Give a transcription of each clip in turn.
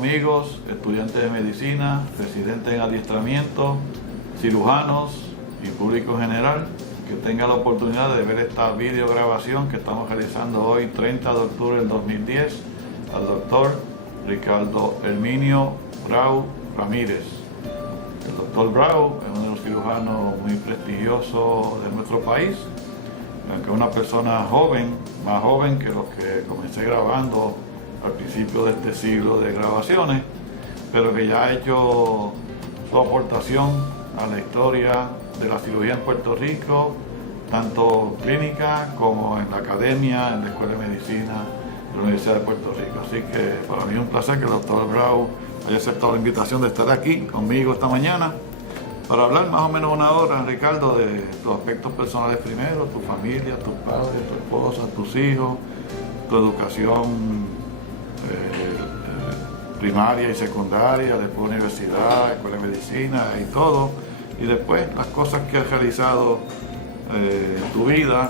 amigos, estudiantes de medicina, residentes en adiestramiento, cirujanos y público general que tenga la oportunidad de ver esta videograbación que estamos realizando hoy, 30 de octubre del 2010, al doctor Ricardo Herminio Brau Ramírez. El doctor Brau es uno de los cirujanos muy prestigiosos de nuestro país, aunque es una persona joven, más joven que los que comencé grabando al principio de este siglo de grabaciones, pero que ya ha hecho su aportación a la historia de la cirugía en Puerto Rico, tanto clínica como en la academia, en la Escuela de Medicina de la Universidad de Puerto Rico. Así que para mí es un placer que el doctor Brau haya aceptado la invitación de estar aquí conmigo esta mañana para hablar más o menos una hora, Ricardo, de tus aspectos personales primero, tu familia, tus padres, tu esposa, tus hijos, tu educación primaria y secundaria, después universidad, escuela de medicina y todo, y después las cosas que has realizado en tu vida,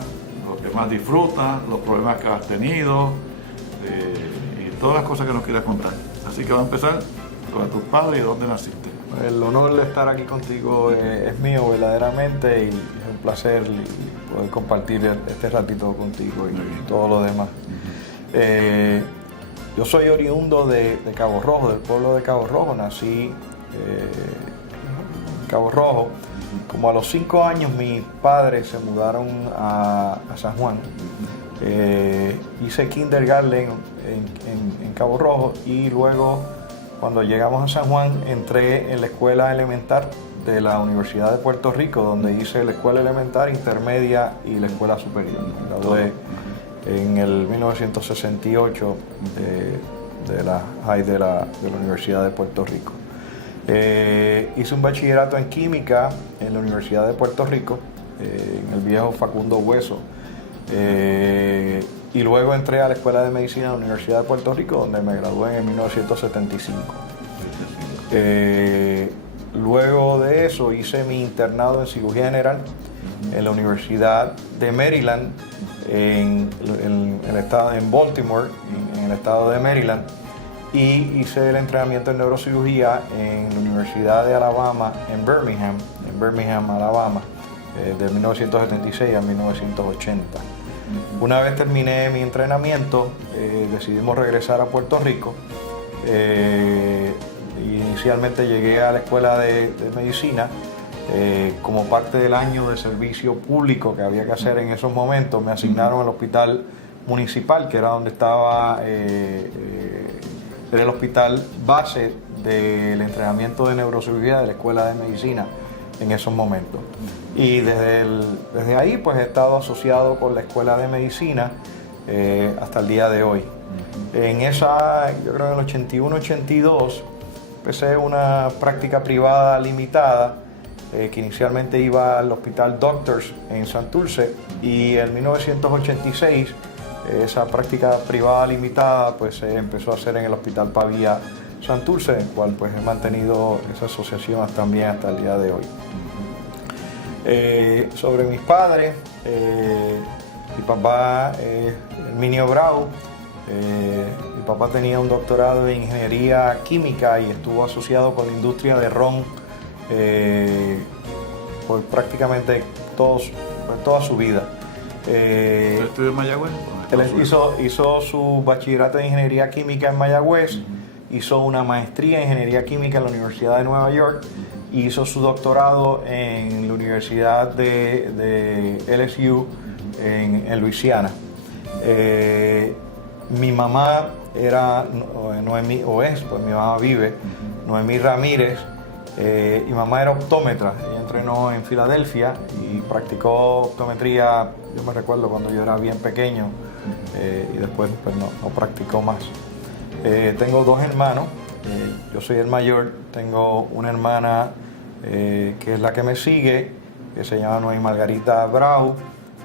lo que más disfrutas, los problemas que has tenido y todas las cosas que nos quieras contar. Así que vamos a empezar con tus padres y dónde naciste. El honor de estar aquí contigo es mío verdaderamente y es un placer poder compartir este ratito contigo y todo lo demás. Yo soy oriundo de Cabo Rojo, del pueblo de Cabo Rojo. Nací en Cabo Rojo. Como a los 5 años mis padres se mudaron a San Juan. Hice kindergarten en Cabo Rojo y luego cuando llegamos a San Juan entré en la escuela elemental de la Universidad de Puerto Rico, donde hice la escuela elemental, intermedia y la escuela superior. Me gradué en el 1968 de la High de la Universidad de Puerto Rico. Hice un bachillerato en química en la Universidad de Puerto Rico, en el viejo Facundo Hueso, y luego entré a la Escuela de Medicina de la Universidad de Puerto Rico, donde me gradué en 1975. Luego de eso hice mi internado en cirugía general en la Universidad de Maryland, en Baltimore, en el estado de Maryland, y hice el entrenamiento en neurocirugía en la Universidad de Alabama, en Birmingham, Alabama, de 1976 a 1980. Una vez terminé mi entrenamiento, decidimos regresar a Puerto Rico. Inicialmente llegué a la Escuela de Medicina como parte del año de servicio público que había que hacer en esos momentos. Me asignaron al hospital municipal, que era donde estaba era el hospital base del entrenamiento de neurocirugía de la Escuela de Medicina en esos momentos. Y desde ahí pues he estado asociado con la Escuela de Medicina hasta el día de hoy. Yo creo en el 81-82 empecé una práctica privada limitada que inicialmente iba al Hospital Doctors en Santurce, y en 1986 esa práctica privada limitada pues se empezó a hacer en el Hospital Pavía Santurce, en el cual pues he mantenido esa asociación también hasta el día de hoy. Sobre mis padres, mi papá Herminio Brau. Mi papá tenía un doctorado en ingeniería química y estuvo asociado con la industria de ron por prácticamente toda su vida. ¿Estudió en Mayagüez? Él hizo su bachillerato en ingeniería química en Mayagüez, hizo una maestría en ingeniería química en la Universidad de Nueva York y hizo su doctorado en la Universidad de LSU en Luisiana. Mi mamá era Noemí, pues mi mamá vive, Noemí Ramírez. Mi mamá era optómetra, ella entrenó en Filadelfia y practicó optometría, yo me recuerdo cuando yo era bien pequeño, y después pues no practicó más. Tengo 2 hermanos, yo soy el mayor, tengo una hermana que es la que me sigue, que se llama Noemí Margarita Brau,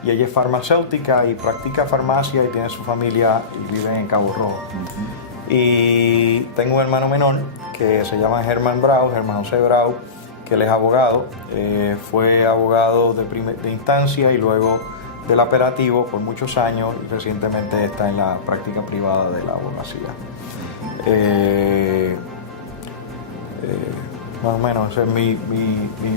y ella es farmacéutica y practica farmacia y tiene su familia y vive en Cabo Rojo. Y tengo un hermano menor que se llama Germán José Brau, que él es abogado. Fue abogado de instancia y luego del apelativo por muchos años y recientemente está en la práctica privada de la abogacía. Más o menos, ese es mi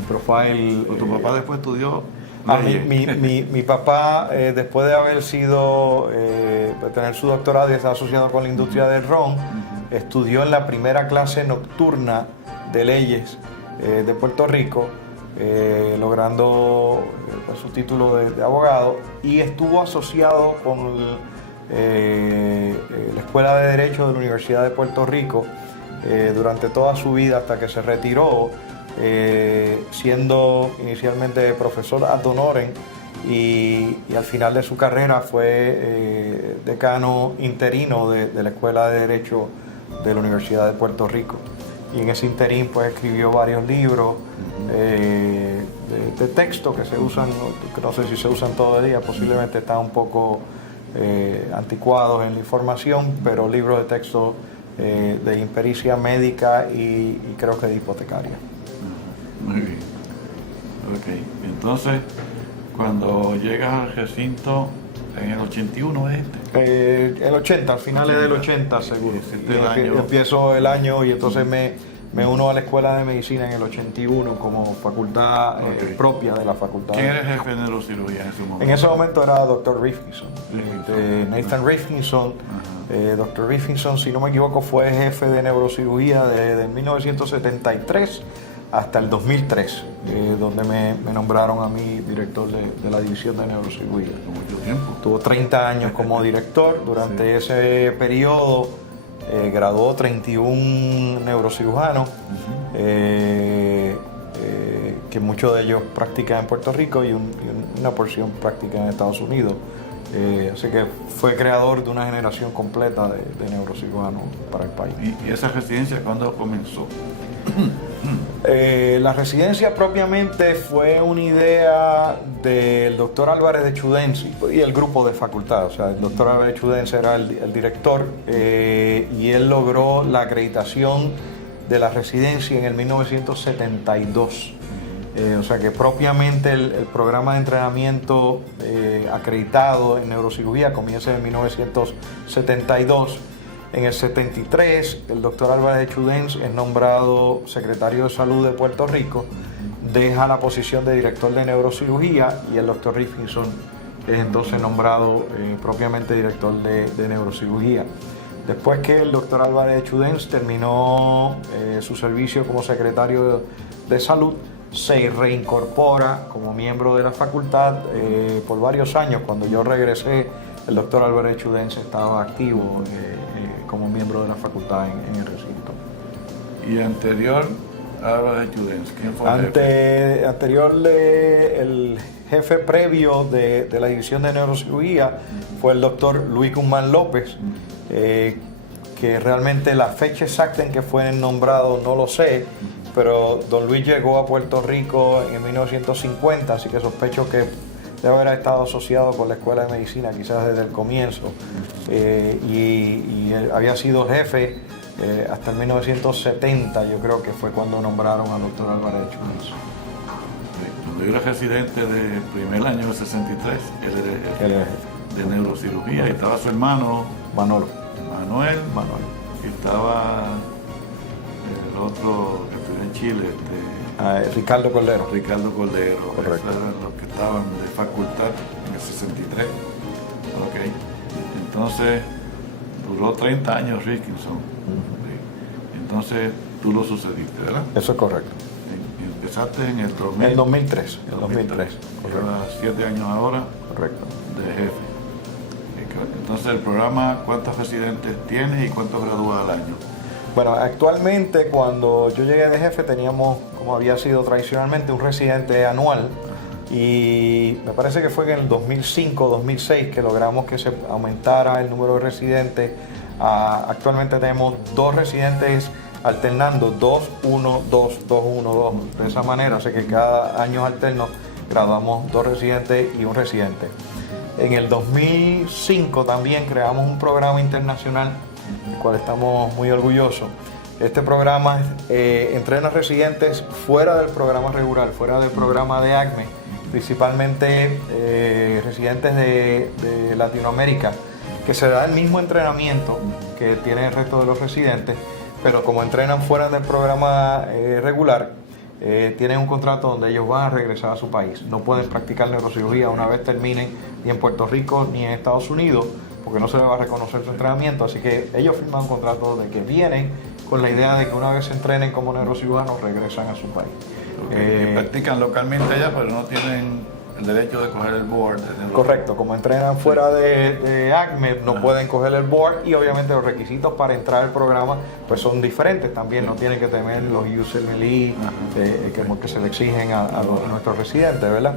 profile. ¿O tu papá después estudió? Mi papá, después de haber sido, tener su doctorado y estar asociado con la industria del ron, estudió en la primera clase nocturna de leyes de Puerto Rico, logrando su título de abogado, y estuvo asociado con la Escuela de Derecho de la Universidad de Puerto Rico durante toda su vida hasta que se retiró, siendo inicialmente profesor ad honorem y al final de su carrera fue decano interino de la Escuela de Derecho de la Universidad de Puerto Rico. Y en ese interín pues escribió varios libros de texto que se usan, no sé si se usan todavía, posiblemente están un poco anticuados en la información, pero libros de texto de impericia médica y creo que de hipotecaria. Muy bien. Ok, entonces cuando llegas al recinto en el 81 es el 80, al finales del 80 seguro. Empiezo el año y entonces me uno a la Escuela de Medicina en el 81 como facultad propia de la facultad. ¿Quién era el jefe de neurocirugía en ese momento? En ese momento era Dr. Rifkinson, Nathan Rifkinson. Dr. Rifkinson, si no me equivoco, fue jefe de neurocirugía desde 1973 hasta el 2003, donde me nombraron a mí director de la división de neurocirugía. Mucho tiempo. Tuvo 30 años como director. Durante ese periodo graduó 31 neurocirujanos, que muchos de ellos practican en Puerto Rico y una porción practica en Estados Unidos. Así que fue creador de una generación completa de neurocirujanos para el país. ¿Y esa residencia cuándo comenzó? La residencia propiamente fue una idea del doctor Álvarez de Chudens y el grupo de facultad. O sea, el doctor Álvarez de Chudens era el director y él logró la acreditación de la residencia en el 1972. O sea que propiamente el programa de entrenamiento acreditado en neurocirugía comienza en 1972. En el 73, el doctor Álvarez de Chudens es nombrado secretario de Salud de Puerto Rico, deja la posición de director de neurocirugía y el doctor Rifkinson es entonces nombrado propiamente director de neurocirugía. Después que el doctor Álvarez de Chudens terminó su servicio como secretario de Salud, se reincorpora como miembro de la facultad por varios años. Cuando yo regresé, el doctor Álvarez de Chudens estaba activo como miembro de la facultad en el recinto. ¿Y anterior a Álvarez de Chudens, quién fue el jefe previo de la división de neurocirugía? Fue el doctor Luis Guzmán López, que realmente la fecha exacta en que fue nombrado no lo sé, pero don Luis llegó a Puerto Rico en 1950, así que sospecho que debe haber estado asociado con la Escuela de Medicina quizás desde el comienzo, y él había sido jefe hasta el 1970, yo creo que fue cuando nombraron al doctor Álvarez de Chudens. Cuando yo era residente del primer año del 63, él era de neurocirugía, y estaba su hermano Manuel, y estaba el otro que estudió en Chile, Ricardo Cordero. Correcto. Esos eran los que estaban de facultad en el 63. Ok. Entonces, duró 30 años Rifkinson. Entonces, tú lo sucediste, ¿verdad? Eso es correcto. Y empezaste en el 2003. Llevas 7 años ahora. Correcto. De jefe. Entonces, el programa, ¿cuántos residentes tienes y cuántos gradúas al año? Bueno, actualmente cuando yo llegué de jefe teníamos, como había sido tradicionalmente, un residente anual, y me parece que fue en el 2005-2006 que logramos que se aumentara el número de residentes. Actualmente tenemos 2 residentes alternando, 2, 1, 2, 2, 1, 2, de esa manera, así que cada año alterno graduamos 2 residentes y un residente. En el 2005 también creamos un programa internacional del cual estamos muy orgullosos. Este programa entrena residentes fuera del programa regular, fuera del programa de ACME, principalmente residentes de Latinoamérica, que se da el mismo entrenamiento que tienen el resto de los residentes, pero como entrenan fuera del programa regular, tienen un contrato donde ellos van a regresar a su país. No pueden practicar neurocirugía una vez terminen ni en Puerto Rico ni en Estados Unidos, porque no se les va a reconocer su entrenamiento. Así que ellos firman un contrato de que vienen con la idea de que una vez se entrenen como neurocirujanos regresan a su país. Y practican localmente allá, pero no tienen el derecho de coger el board. Correcto, como entrenan fuera de ACME, no pueden coger el board, y obviamente los requisitos para entrar al programa pues son diferentes también. No tienen que tener los USMLE que se le exigen a nuestros residentes, ¿verdad?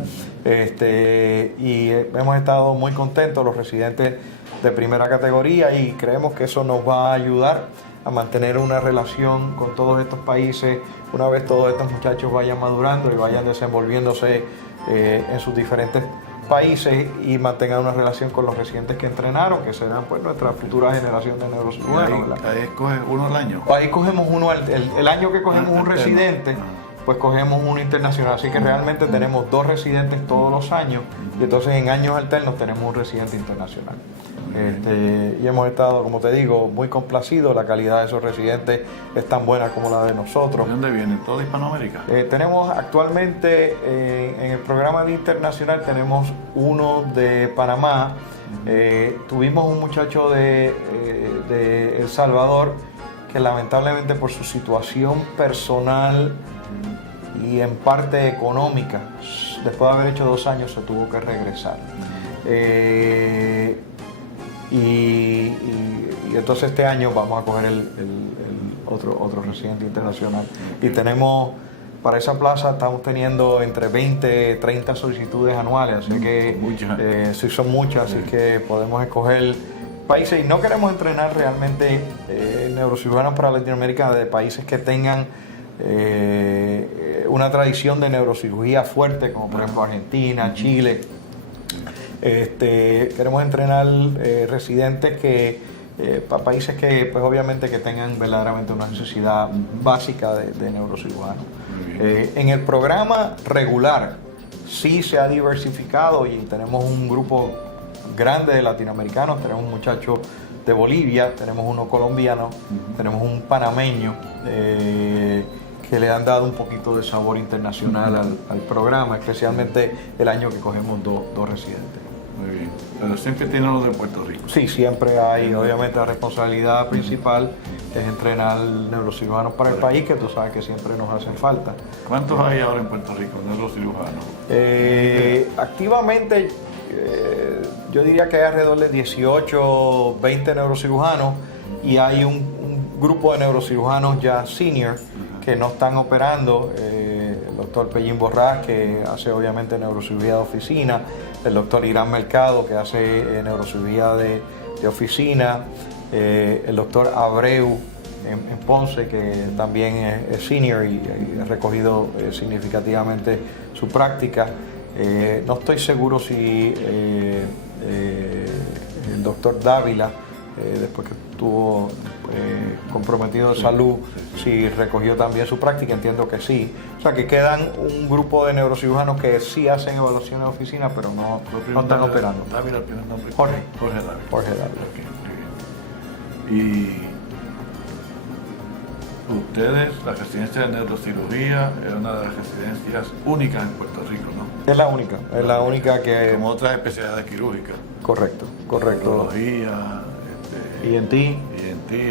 Y hemos estado muy contentos los residentes de primera categoría, y creemos que eso nos va a ayudar a mantener una relación con todos estos países una vez todos estos muchachos vayan madurando y vayan desenvolviéndose en sus diferentes países, y mantengan una relación con los residentes que entrenaron, que serán pues nuestra futura generación de neurocirujanos. Ahí escoges uno al año. Ahí cogemos uno, el año que cogemos un residente, pues cogemos uno internacional. Así que realmente tenemos 2 residentes todos los años, y entonces en años alternos tenemos un residente internacional. Y hemos estado, como te digo, muy complacidos. La calidad de esos residentes es tan buena como la de nosotros. ¿De dónde vienen? ¿Toda Hispanoamérica? Tenemos actualmente en el programa de internacional, tenemos uno de Panamá. Tuvimos un muchacho de El Salvador que lamentablemente por su situación personal y en parte económica, después de haber hecho 2 años, se tuvo que regresar. Y entonces este año vamos a coger el otro residente internacional. Y tenemos, para esa plaza estamos teniendo entre 20 y 30 solicitudes anuales, así que sí son muchas, así que podemos escoger países. Y no queremos entrenar realmente neurocirujanos para Latinoamérica de países que tengan una tradición de neurocirugía fuerte, como por ejemplo Argentina, Chile. Queremos entrenar residentes para países que pues obviamente que tengan verdaderamente una necesidad básica de neurocirujanos. En el programa regular sí se ha diversificado, y tenemos un grupo grande de latinoamericanos. Tenemos un muchacho de Bolivia, tenemos uno colombiano, tenemos un panameño, que le han dado un poquito de sabor internacional al programa, especialmente el año que cogemos 2 residentes. Muy bien. Pero siempre tienen los de Puerto Rico. Sí, siempre hay. Obviamente la responsabilidad principal es entrenar neurocirujanos para el país, que tú sabes que siempre nos hacen falta. ¿Cuántos hay ahora en Puerto Rico, neurocirujanos? Activamente, yo diría que hay alrededor de 18, 20 neurocirujanos, y hay un grupo de neurocirujanos ya senior que no están operando. El doctor Pellín Borrás, que hace obviamente neurocirugía de oficina, el doctor Irán Mercado, que hace neurocirugía de oficina, el doctor Abreu en Ponce, que también es senior y ha recogido significativamente su práctica. No estoy seguro si el doctor Dávila, después que estuvo comprometido de salud, si recogió también su práctica. Entiendo que sí. O sea que quedan un grupo de neurocirujanos que sí hacen evaluaciones de oficina, pero no están operando. Dávila, el primer nombre. Jorge Dávila. Okay, muy bien. Y ustedes, la residencia de neurocirugía es una de las residencias únicas en Puerto Rico, ¿no? Es la única que... Como otras especialidades quirúrgicas. Correcto. Neurología, ENT,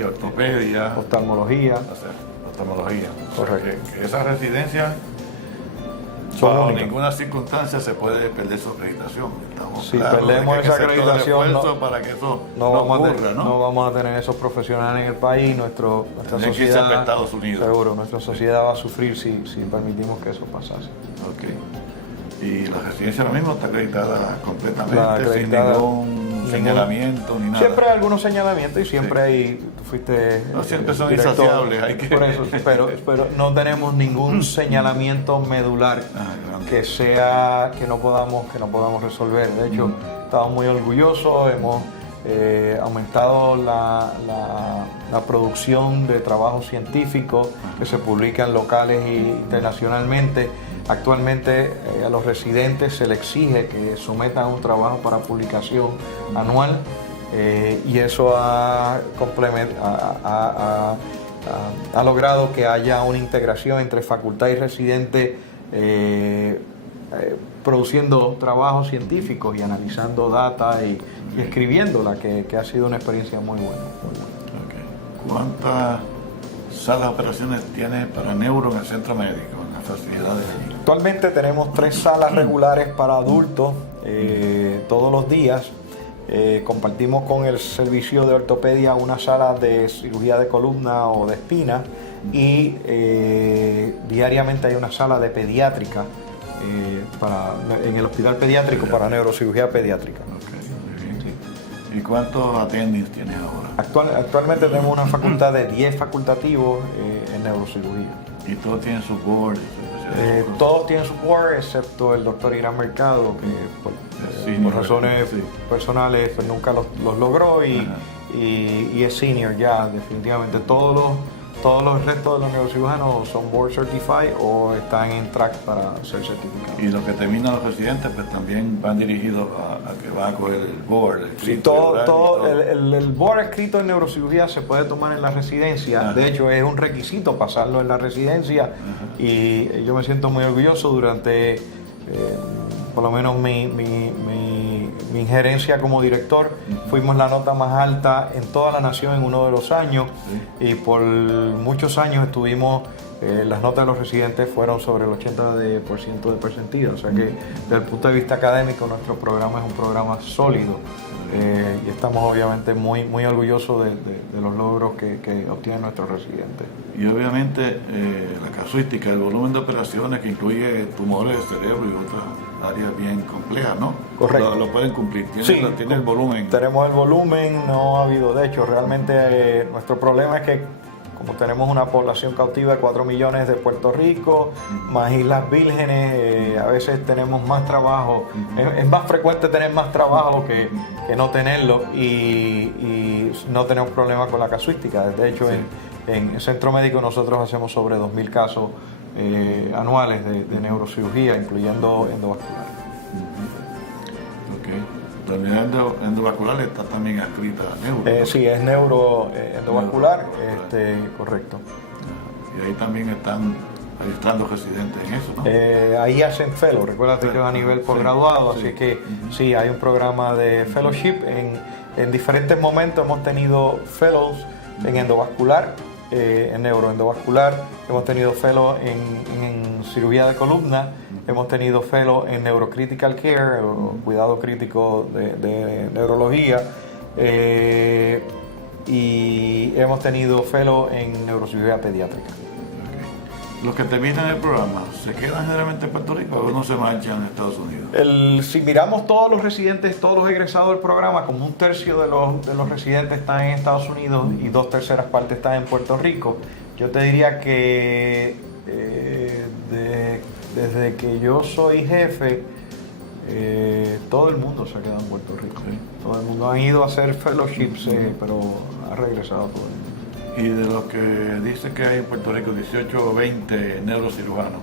ortopedia, oftalmología. Correcto. Que esas residencias, bajo ninguna circunstancia se puede perder su acreditación. Si perdemos esa acreditación, para que eso no ocurra, ¿no? No vamos a tener esos profesionales en el país. Nuestra sociedad, a Estados Unidos. Seguro, nuestra sociedad va a sufrir si permitimos que eso pasase. Ok. Y la residencia ahora mismo está acreditada completamente, sin ningún señalamiento ni nada. Siempre hay algunos señalamientos, y siempre hay... Tú fuiste... No, siempre son insaciables. Hay que... Por eso, pero no tenemos ningún señalamiento medular que no podamos resolver. De hecho, estamos muy orgullosos. Hemos aumentado la producción de trabajos científicos que se publican locales e internacionalmente. Actualmente a los residentes se les exige que sometan un trabajo para publicación anual, y eso ha logrado que haya una integración entre facultad y residente, produciendo trabajos científicos y analizando data y escribiéndola, que ha sido una experiencia muy buena. Okay. ¿Cuántas salas de operaciones tiene para neuro en el centro médico, en las facilidades allí? Actualmente tenemos 3 salas regulares para adultos todos los días. Compartimos con el servicio de ortopedia una sala de cirugía de columna o de espina, y diariamente hay una sala de pediátrica en el hospital pediátrico para neurocirugía pediátrica. Okay, muy bien. Sí. ¿Y cuántos attendings tienes ahora? Actualmente tenemos una facultad de 10 facultativos en neurocirugía. ¿Y todos tienen su board? Todos tienen su board, excepto el doctor Irán Mercado, que por razones personales pues, nunca los logró, y es senior ya, definitivamente. Todos los restos de los neurocirujanos son board certified o están en track para ser certificados. Y los que terminan los residentes pues también van dirigidos a que van a coger el board. Sí, todo. El board escrito en neurocirugía se puede tomar en la residencia. Ajá. De hecho, es un requisito pasarlo en la residencia. Ajá. Y yo me siento muy orgulloso. Durante por lo menos mi injerencia como director, fuimos la nota más alta en toda la nación en uno de los años, y por muchos años estuvimos, las notas de los residentes fueron sobre el 80% de percentil, o sea que desde el punto de vista académico nuestro programa es un programa sólido, y estamos obviamente muy, muy orgullosos de los logros que obtienen nuestros residentes. Y obviamente la casuística, el volumen de operaciones que incluye tumores de cerebro y otras áreas bien complejas, ¿no? Correcto. Lo pueden cumplir. ¿Tiene el volumen? Tenemos el volumen, no ha habido, de hecho, realmente nuestro problema es que como tenemos una población cautiva de 4 millones de Puerto Rico, más Islas Vírgenes, a veces tenemos más trabajo, es más frecuente tener más trabajo que no tenerlo, y no tenemos problema con la casuística. De hecho, en el centro médico nosotros hacemos sobre 2.000 casos anuales de neurocirugía, incluyendo endovascular. La unidad endovascular está también adscrita a neuro. Sí, es endovascular, correcto. Y ahí también están adiestrando residentes en eso, ¿no? Ahí hacen fellow, recuerda que es a nivel posgraduado, así que sí, hay un programa de fellowship. En diferentes momentos hemos tenido fellows en endovascular, en neuroendovascular, hemos tenido fellow en cirugía de columna, hemos tenido fellow en neurocritical care, o cuidado crítico de neurología, y hemos tenido fellow en neurocirugía pediátrica. Okay. Los que terminan el programa, ¿se quedan generalmente en Puerto Rico o no se marchan a Estados Unidos? Si miramos todos los residentes, todos los egresados del programa, como 1/3 de los residentes están en Estados Unidos y 2/3 partes están en Puerto Rico. Yo te diría que desde que yo soy jefe, todo el mundo se ha quedado en Puerto Rico. Sí. Todo el mundo ha ido a hacer fellowships, pero ha regresado todo el mundo. Y de los que dicen que hay en Puerto Rico 18 o 20 neurocirujanos,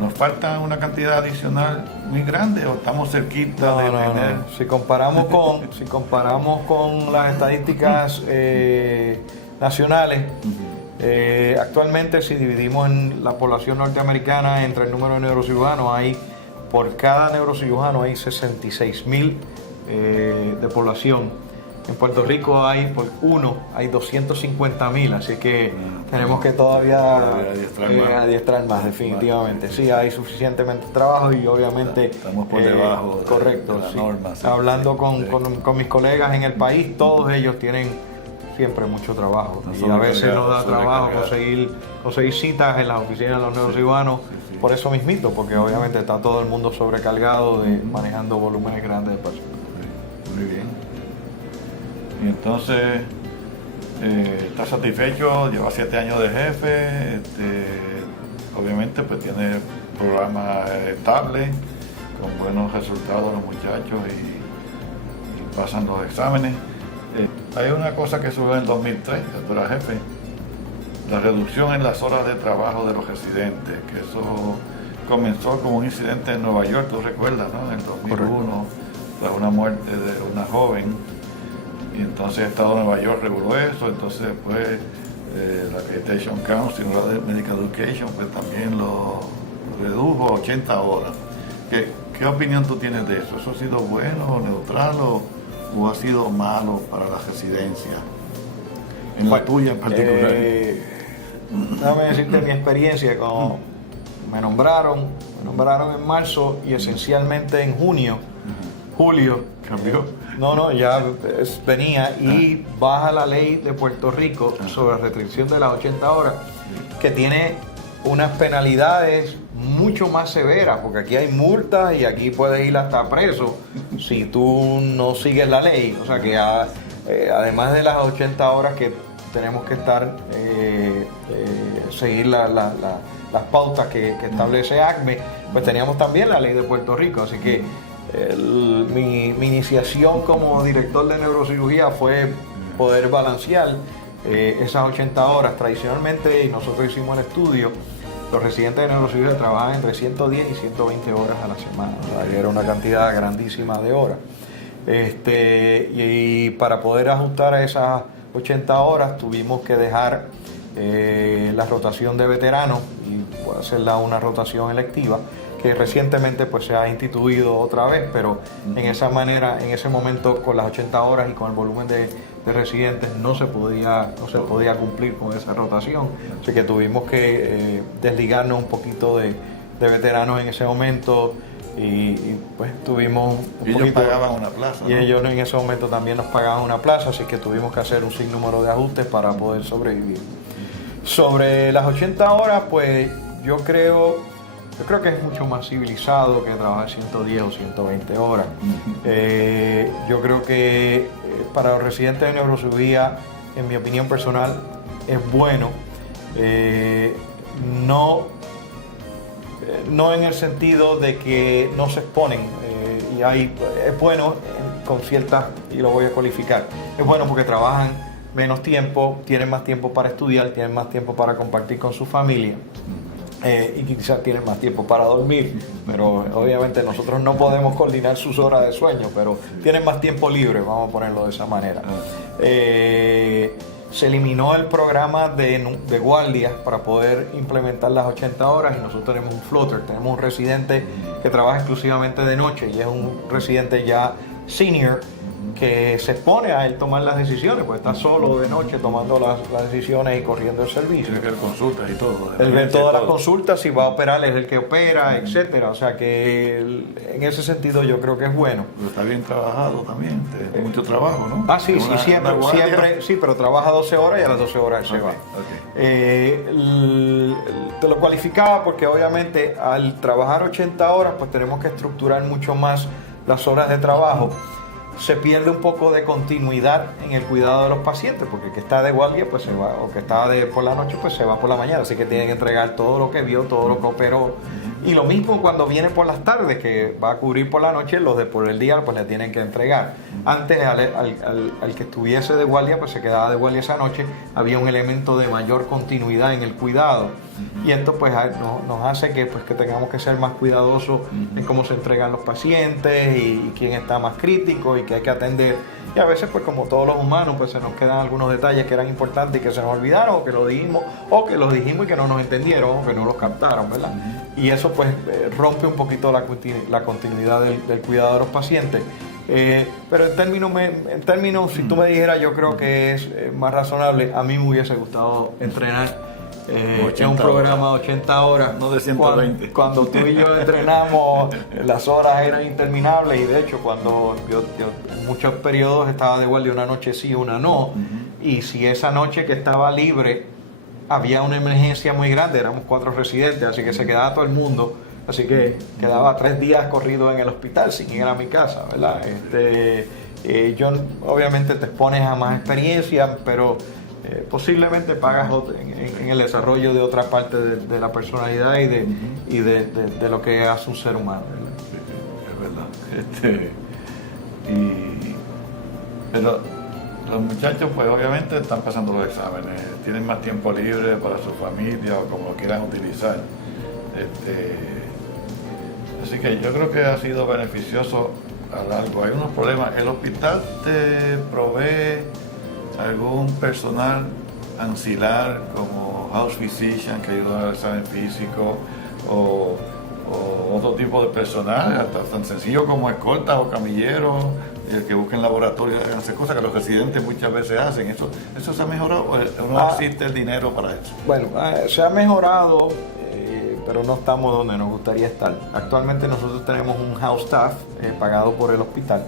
¿nos falta una cantidad adicional muy grande o estamos cerquita de tener? No. Si comparamos con las estadísticas nacionales, actualmente si dividimos en la población norteamericana entre el número de neurocirujanos, por cada neurocirujano hay 66,000 de población. En Puerto Rico hay 250,000, así que tenemos que todavía adiestrar más, definitivamente. Sí, hay suficientemente trabajo y obviamente estamos por debajo correcto, de la norma. Sí. Hablando con mis colegas en el país, todos ellos tienen siempre mucho trabajo, y a veces nos da trabajo conseguir citas en las oficinas de los neurocirujanos, por eso mismito, porque obviamente está todo el mundo sobrecargado manejando volúmenes grandes de personas. Muy bien. Y entonces, ¿estás satisfecho? Lleva 7 años de jefe, obviamente pues tiene programas estables, con buenos resultados los muchachos y pasan los exámenes. Hay una cosa que subió en 2003, que tú eras jefe, la reducción en las horas de trabajo de los residentes, que eso comenzó como un incidente en Nueva York, tú recuerdas, ¿no? En el 2001, tras una muerte de una joven. y entonces el Estado de Nueva York reguló eso, entonces después la Accreditation Council, la Medical Education, pues también lo redujo a 80 horas. ¿Qué opinión tú tienes de eso? ¿Eso ha sido bueno, neutral o ha sido malo para la residencia? En la tuya en particular. Déjame decirte mi experiencia. Cuando me nombraron en marzo y esencialmente en julio. ¿Cambió? No, ya venía y baja la ley de Puerto Rico sobre la restricción de las 80 horas, que tiene unas penalidades mucho más severas, porque aquí hay multas y aquí puedes ir hasta preso si tú no sigues la ley. O sea que además de las 80 horas que tenemos que seguir las pautas que establece ACME, pues teníamos también la ley de Puerto Rico. Así que mi iniciación como director de neurocirugía fue poder balancear esas 80 horas. Tradicionalmente, y nosotros hicimos el estudio, los residentes de neurocirugía trabajan entre 110 y 120 horas a la semana. O sea, que era una cantidad grandísima de horas. Y para poder ajustar a esas 80 horas tuvimos que dejar la rotación de veteranos y hacerla una rotación electiva, que recientemente pues se ha instituido otra vez, pero en esa manera, en ese momento, con las 80 horas y con el volumen de residentes no se podía cumplir con esa rotación. Así que tuvimos que desligarnos un poquito de veteranos en ese momento y pues tuvimos un ellos pagaban una plaza, ¿no? Y ellos en ese momento también nos pagaban una plaza, así que tuvimos que hacer un sinnúmero de ajustes para poder sobrevivir. Sobre las 80 horas, pues yo creo que es mucho más civilizado que trabajar 110 o 120 horas. Yo creo que para los residentes de neurocirugía, en mi opinión personal, es bueno. No en el sentido de que no se exponen, es bueno con ciertas, y lo voy a cualificar, es bueno porque trabajan menos tiempo, tienen más tiempo para estudiar, tienen más tiempo para compartir con su familia. Y quizás tienen más tiempo para dormir, pero obviamente nosotros no podemos coordinar sus horas de sueño, pero tienen más tiempo libre, vamos a ponerlo de esa manera. Se eliminó el programa de guardias para poder implementar las 80 horas y nosotros tenemos un floater, tenemos un residente que trabaja exclusivamente de noche y es un residente ya senior que se expone a él tomar las decisiones, pues está solo de noche tomando las decisiones y corriendo el servicio. Tiene que ver consultas y todo. Él ve todas las consultas, si va a operar es el que opera, etcétera. O sea que en ese sentido yo creo que es bueno. Pero está bien trabajado también, mucho trabajo, ¿no? Sí, siempre, sí, pero trabaja 12 horas y a las 12 horas se va. Te lo cualificaba porque obviamente al trabajar 80 horas pues tenemos que estructurar mucho más las horas de trabajo. Se pierde un poco de continuidad en el cuidado de los pacientes, porque el que está de guardia pues se va, o que está por la noche pues se va por la mañana, así que tiene que entregar todo lo que vio, todo lo que operó. Y lo mismo cuando viene por las tardes, que va a cubrir por la noche, los de por el día pues le tienen que entregar. Antes al que estuviese de guardia pues se quedaba de guardia esa noche, había un elemento de mayor continuidad en el cuidado. Y esto pues nos hace que tengamos que ser más cuidadosos en cómo se entregan los pacientes y quién está más crítico y que hay que atender. Y a veces pues como todos los humanos pues se nos quedan algunos detalles que eran importantes y que se nos olvidaron o que lo dijimos y que no nos entendieron o que no los captaron, ¿verdad? Y eso pues rompe un poquito la continuidad del cuidado de los pacientes. Pero en términos, si tú me dijeras, yo creo que es más razonable. A mí me hubiese gustado entrenar en un programa de 80 horas, no de 120. Cuando tú y yo entrenamos, las horas eran interminables y de hecho cuando yo en muchos periodos estaba de guardia una noche sí, una no, y si esa noche que estaba libre había una emergencia muy grande, éramos 4 residentes, así que se quedaba todo el mundo, así que quedaba 3 días corridos en el hospital sin ir a mi casa, ¿verdad? Yo obviamente te expones a más experiencia, pero posiblemente pagas en el desarrollo de otra parte de la personalidad y de lo que hace un ser humano, ¿verdad? Es verdad. Pero los muchachos pues obviamente están pasando los exámenes, tienen más tiempo libre para su familia o como lo quieran utilizar. Así que yo creo que ha sido beneficioso algo. Hay unos problemas. ¿El hospital te provee algún personal ancilar como house physician que ayuda al examen físico o otro tipo de personal, hasta tan sencillo como escoltas o camilleros que busquen laboratorios, hagan esas cosas que los residentes muchas veces hacen? ¿Eso se ha mejorado o no existe el dinero para eso? Bueno, se ha mejorado, pero no estamos donde nos gustaría estar. Actualmente nosotros tenemos un house staff pagado por el hospital.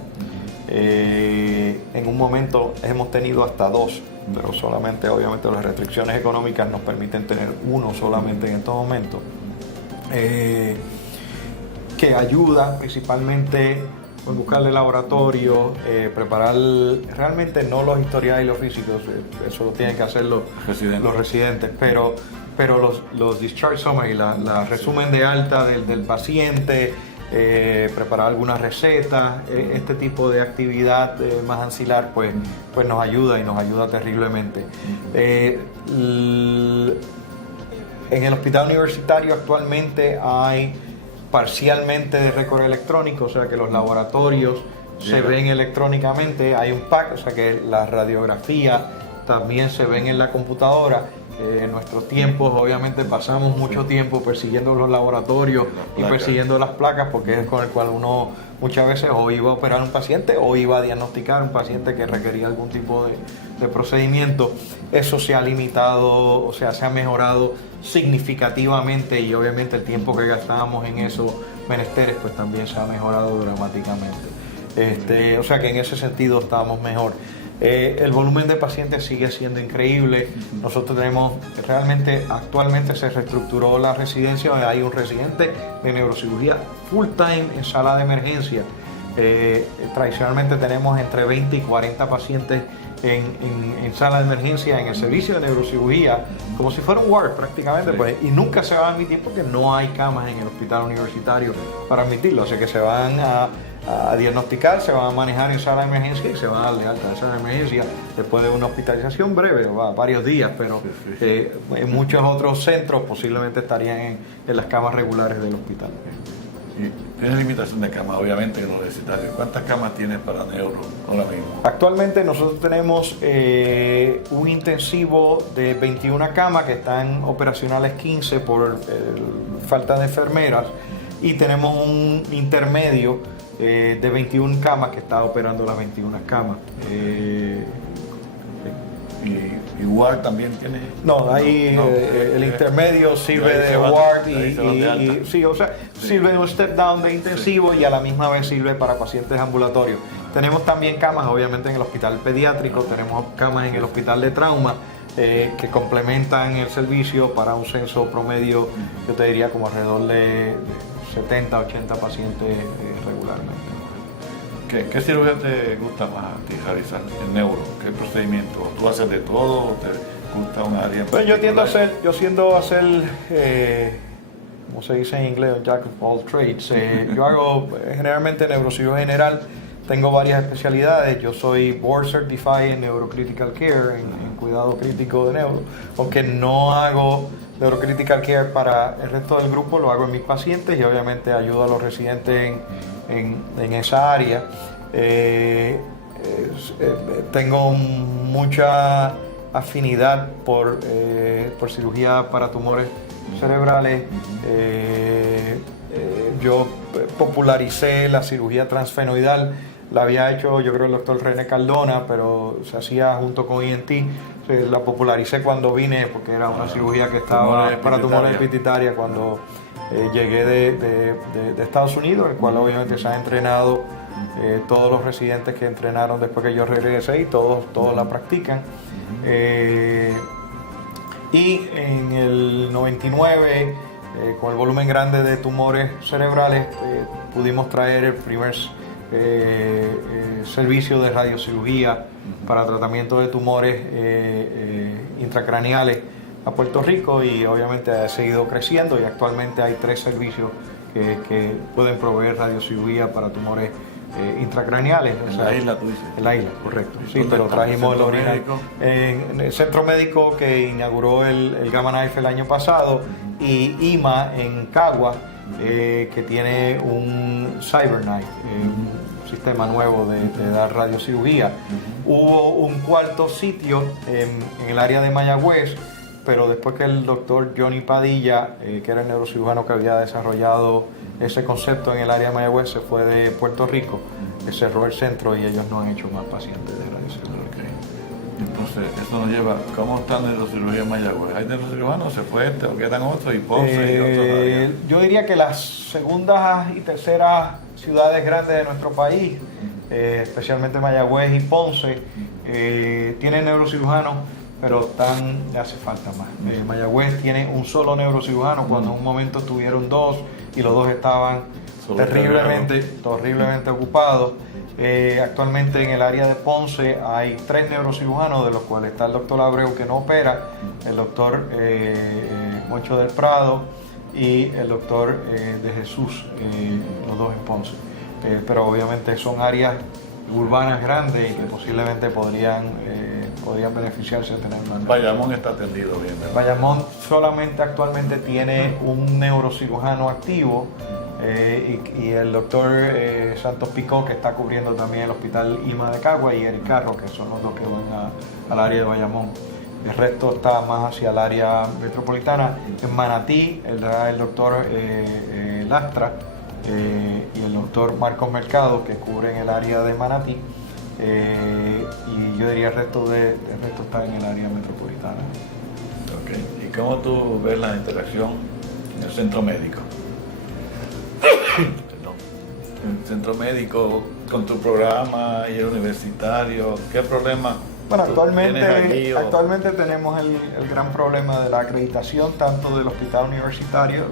En un momento hemos tenido hasta 2, pero solamente, obviamente, las restricciones económicas nos permiten tener 1 solamente en estos momentos, que ayuda principalmente con buscarle laboratorio, preparar realmente no los historiales y los físicos, eso lo tienen que hacer los residentes, pero los discharge summary, la resumen de alta del paciente, preparar algunas recetas, este tipo de actividad más ancilar, pues nos ayuda y nos ayuda terriblemente. En el hospital universitario actualmente hay parcialmente de récord electrónico, o sea que los laboratorios se ven electrónicamente, hay un PAC, o sea que la radiografía también se ven en la computadora. En nuestros tiempos obviamente pasamos mucho tiempo persiguiendo los laboratorios y persiguiendo las placas, porque es con el cual uno muchas veces o iba a operar un paciente o iba a diagnosticar un paciente que requería algún tipo de procedimiento. Eso se ha limitado, o sea, se ha mejorado significativamente, y obviamente el tiempo que gastábamos en esos menesteres pues también se ha mejorado dramáticamente. O sea que en ese sentido estamos mejor. El volumen de pacientes sigue siendo increíble. Nosotros tenemos, realmente actualmente se reestructuró la residencia, hay un residente de neurocirugía full time en sala de emergencia. Tradicionalmente tenemos entre 20 y 40 pacientes en sala de emergencia, en el servicio de neurocirugía, como si fuera un ward prácticamente, pues, y nunca se va a admitir porque no hay camas en el hospital universitario para admitirlo, o sea que se van a diagnosticar, se van a manejar en sala de emergencia y se van a dar de alta en sala de emergencia después de una hospitalización breve, varios días, pero en muchos otros centros posiblemente estarían en las camas regulares del hospital. Tienes limitación de camas, obviamente, en los universitarios. ¿Cuántas camas tienes para neuro ahora mismo? Actualmente nosotros tenemos un intensivo de 21 camas que están operacionales 15 por falta de enfermeras, y tenemos un intermedio de 21 camas que está operando las 21 camas. ¿Y ward también tiene? No, ahí el intermedio sirve de ward y sí, o sea, sirve de un step down de intensivo y a la misma vez sirve para pacientes ambulatorios. Tenemos también camas, obviamente, en el hospital pediátrico, tenemos camas en el hospital de trauma que complementan el servicio para un censo promedio, yo te diría como alrededor de 70, 80 pacientes regularmente. ¿Qué cirugía te gusta más a ti realizar en neuro? ¿Qué procedimiento? ¿Tú haces de todo o te gusta un área en particular? Yo tiendo a hacer, como se dice en inglés, un jack of all trades. Yo hago generalmente neurocirugía general, tengo varias especialidades. Yo soy board certified en neurocritical care, en cuidado crítico de neuro, aunque no hago neurocritical care para el resto del grupo, lo hago en mis pacientes y obviamente ayudo a los residentes en esa área. Tengo mucha afinidad por cirugía para tumores cerebrales. Yo popularicé la cirugía transfenoidal, la había hecho yo creo el doctor René Cardona, pero se hacía junto con ENT. La popularicé cuando vine porque era una cirugía que estaba para tumores pituitarios cuando llegué de Estados Unidos, el cual obviamente se ha entrenado, todos los residentes que entrenaron después que yo regresé y todos la practican. Y en el 99, con el volumen grande de tumores cerebrales, pudimos traer el primer servicio de radiocirugía para tratamiento de tumores intracraneales a Puerto Rico, y obviamente ha seguido creciendo y actualmente hay 3 servicios que pueden proveer radiocirugía para tumores intracraneales. En la isla, tú dices. En la isla, correcto. Sí, te lo trajimos el original. En el centro médico que inauguró el Gamma Knife el año pasado, y IMA en Cagua, que tiene un CyberKnife, sistema nuevo de dar radiocirugía. Hubo un cuarto sitio en el área de Mayagüez, pero después que el doctor Johnny Padilla, que era el neurocirujano que había desarrollado ese concepto en el área de Mayagüez, se fue de Puerto Rico, cerró el centro y ellos no han hecho más pacientes de radiocirugía. Entonces, eso nos lleva, ¿cómo está la neurocirugía en Mayagüez? ¿Hay neurocirujanos? ¿Se fue este o quedan otros? ¿Y Ponce y otros áreas? Yo diría que las segundas y terceras ciudades grandes de nuestro país, especialmente Mayagüez y Ponce, tienen neurocirujanos, pero le hace falta más. Mayagüez tiene un solo neurocirujano cuando en un momento tuvieron dos y los dos estaban terriblemente ocupados. Actualmente en el área de Ponce hay 3 neurocirujanos, de los cuales está el doctor Abreu, que no opera, el doctor Moncho del Prado y el doctor de Jesús, los dos en Ponce. Pero obviamente son áreas urbanas grandes y que posiblemente podrían beneficiarse de tener más. Bayamón está atendido bien, ¿verdad? Bayamón solamente actualmente tiene un neurocirujano activo, y el doctor Santos Picó, que está cubriendo también el hospital IMA de Cagua, y Eric Carro, que son los dos que van al área de Bayamón. El resto está más hacia el área metropolitana. En Manatí, el doctor Lastra y el doctor Marcos Mercado, que cubren el área de Manatí. Y yo diría el resto está en el área metropolitana. Okay. ¿Y cómo tú ves la interacción en el centro médico? El centro médico con tu programa y el universitario, ¿qué problema? Bueno, actualmente tenemos el gran problema de la acreditación tanto del hospital universitario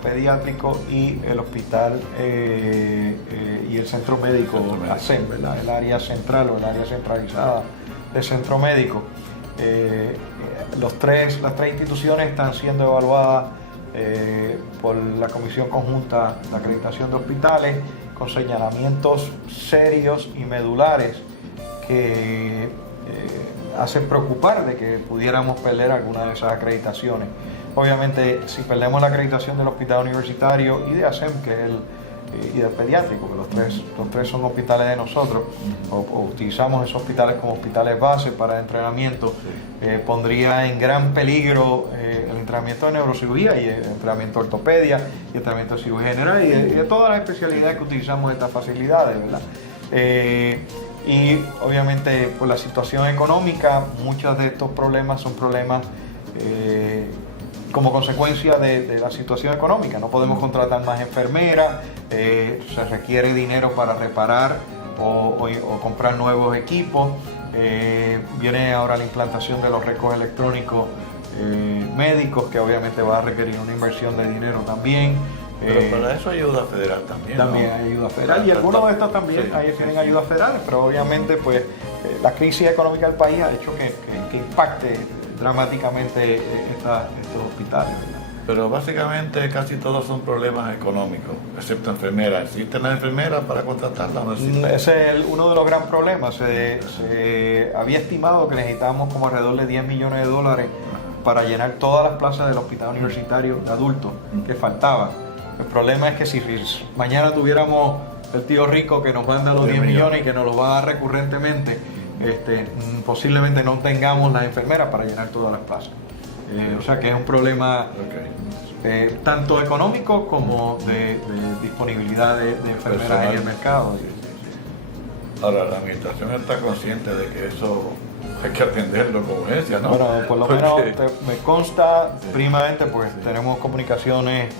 pediátrico y el hospital y el centro médico, ASEM, ¿verdad? El área central o el área centralizada del centro médico. Las tres instituciones están siendo evaluadas por la Comisión Conjunta de Acreditación de Hospitales con señalamientos serios y medulares que hacen preocupar de que pudiéramos perder alguna de esas acreditaciones. Obviamente, si perdemos la acreditación del hospital universitario y de ASEM, y del pediátrico, que los tres son hospitales de nosotros, o utilizamos esos hospitales como hospitales base para entrenamiento, pondría en gran peligro el entrenamiento de neurocirugía y el entrenamiento de ortopedia y el entrenamiento de cirugía general y de todas las especialidades que utilizamos estas facilidades, ¿verdad? Y obviamente por la situación económica, muchos de estos problemas son problemas como consecuencia de la situación económica. No podemos contratar más enfermeras, se requiere dinero para reparar o comprar nuevos equipos. Viene ahora la implantación de los récords electrónicos médicos, que obviamente va a requerir una inversión de dinero también. Pero para eso hay ayuda federal también. También hay ayuda federal y algunos de estos también tienen ayudas federales, pero obviamente pues la crisis económica del país ha hecho que impacte dramáticamente estos hospitales, ¿verdad? Pero básicamente casi todos son problemas económicos, excepto enfermeras. ¿Existen las enfermeras para contratarlas o no existen? Ese es uno de los grandes problemas. Se había estimado que necesitábamos como alrededor de $10 millones para llenar todas las plazas del hospital universitario de adultos que faltaban. El problema es que si mañana tuviéramos el tío rico que nos manda los 10 millones y que nos los va a dar recurrentemente, posiblemente no tengamos las enfermeras para llenar todas las plazas. O sea que es un problema tanto económico como de disponibilidad de enfermeras en el mercado. Ahora, la administración está consciente de que eso hay que atenderlo con urgencia, ¿no? Bueno, por lo menos me consta, primamente, pues tenemos comunicaciones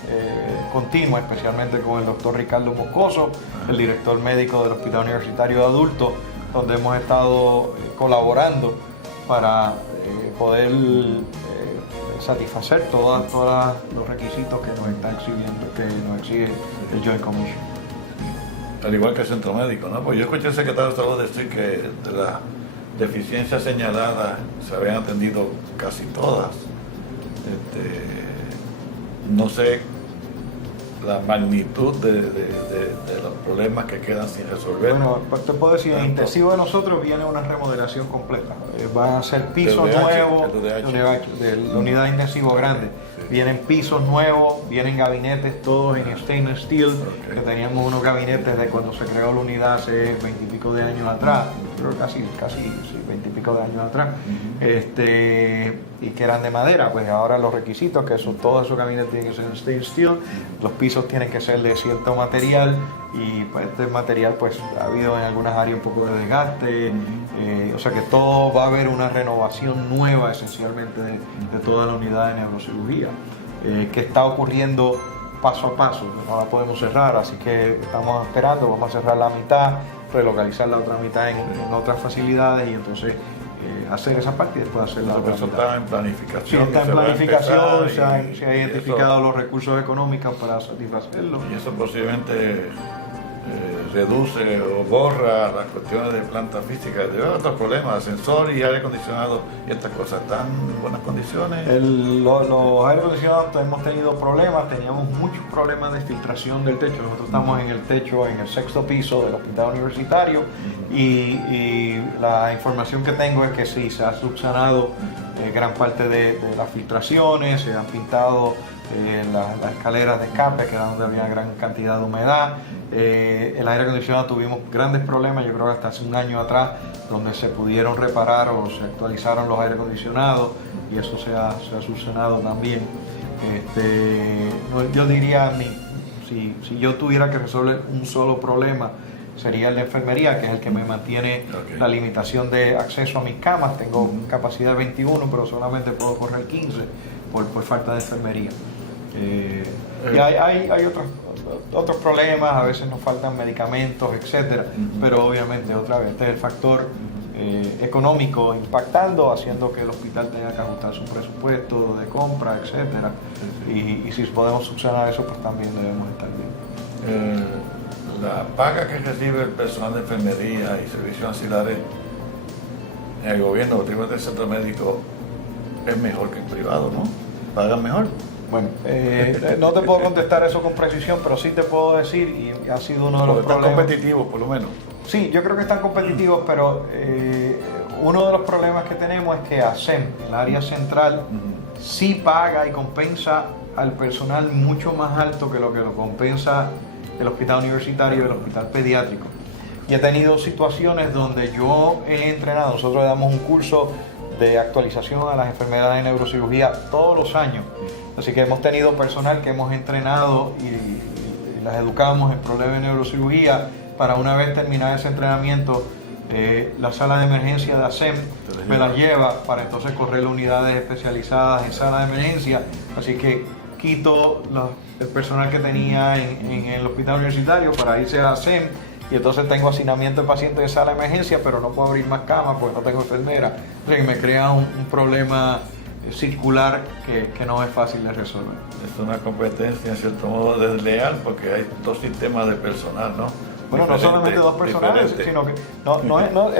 continuas, especialmente con el doctor Ricardo Moscoso, el director médico del Hospital Universitario de Adultos, donde hemos estado colaborando para poder satisfacer todos los requisitos que nos está exhibiendo, que nos exige el Joint Commission. Al igual que el centro médico, ¿no? Pues yo escuché al secretario de Salud decir que de las deficiencias señaladas se habían atendido casi todas. No sé la magnitud de los problemas que quedan sin resolver. Bueno, te puedo decir, en intensivo de nosotros viene una remodelación completa. Van a ser pisos nuevos de la unidad de intensivo grande. vienen pisos nuevos, vienen gabinetes todos en stainless steel, que teníamos unos gabinetes de cuando se creó la unidad hace 20 y pico de años atrás, creo casi sí, 20 y pico de años atrás, y que eran de madera. Pues ahora los requisitos, que son todos esos gabinetes tienen que ser en stainless steel, los pisos tienen que ser de cierto material, y pues, este material pues ha habido en algunas áreas un poco de desgaste, o sea que todo va a haber una renovación nueva esencialmente de toda la unidad de neurocirugía, que está ocurriendo paso a paso. No la podemos cerrar, así que estamos esperando, vamos a cerrar la mitad, relocalizar la otra mitad en otras facilidades y entonces hacer esa parte y después hacer la otra Eso mitad. está en planificación. Sí, está en planificación, se ha identificado eso, los recursos económicos para satisfacerlo. Y eso posiblemente reduce o borra las cuestiones de planta física, de otros problemas, ascensor y aire acondicionado y estas cosas. ¿Están en buenas condiciones? Los aire acondicionados hemos tenido problemas, teníamos muchos problemas de filtración del techo. Nosotros estamos en el techo, en el 6º piso del hospital universitario, y la información que tengo es que sí, se ha subsanado gran parte de las filtraciones, se han pintado las escaleras de escape, que era donde había gran cantidad de humedad. El aire acondicionado tuvimos grandes problemas, yo creo que hasta hace un año atrás, donde se pudieron reparar o se actualizaron los aire acondicionados, y eso se ha subsanado también. Yo diría, si yo tuviera que resolver un solo problema, sería el de enfermería, que es el que me mantiene la limitación de acceso a mis camas. Tengo capacidad de 21, pero solamente puedo correr 15 por falta de enfermería. Y hay otros problemas, a veces nos faltan medicamentos, etcétera, pero obviamente otra vez este es el factor económico impactando, haciendo que el hospital tenga que ajustar su presupuesto de compra, etcétera. Y si podemos subsanar eso, pues también debemos estar bien. La paga que recibe el personal de enfermería y servicios ancilares en el gobierno, o del centro médico, es mejor que en privado, ¿no? ¿Pagan mejor? Bueno, no te puedo contestar eso con precisión, pero sí te puedo decir, y ha sido uno de los problemas. Están competitivos, por lo menos. Sí, yo creo que están competitivos, pero uno de los problemas que tenemos es que ASEM, el área central, sí paga y compensa al personal mucho más alto que lo compensa el hospital universitario y el hospital pediátrico. Y he tenido situaciones donde yo he entrenado, nosotros le damos un curso de actualización a las enfermedades de neurocirugía todos los años. Así que hemos tenido personal que hemos entrenado y las educamos en problemas de neurocirugía para una vez terminar ese entrenamiento, la sala de emergencia de ASEM me las lleva para entonces correr unidades especializadas en sala de emergencia. Así que quito el personal que tenía en el hospital universitario para irse a ASEM, y entonces tengo hacinamiento de pacientes de sala de emergencia, pero no puedo abrir más camas porque no tengo enfermera. Entonces me crea un problema circular que no es fácil de resolver. Es una competencia en cierto modo desleal porque hay dos sistemas de personal, ¿no? Bueno, no solamente dos personales, sino que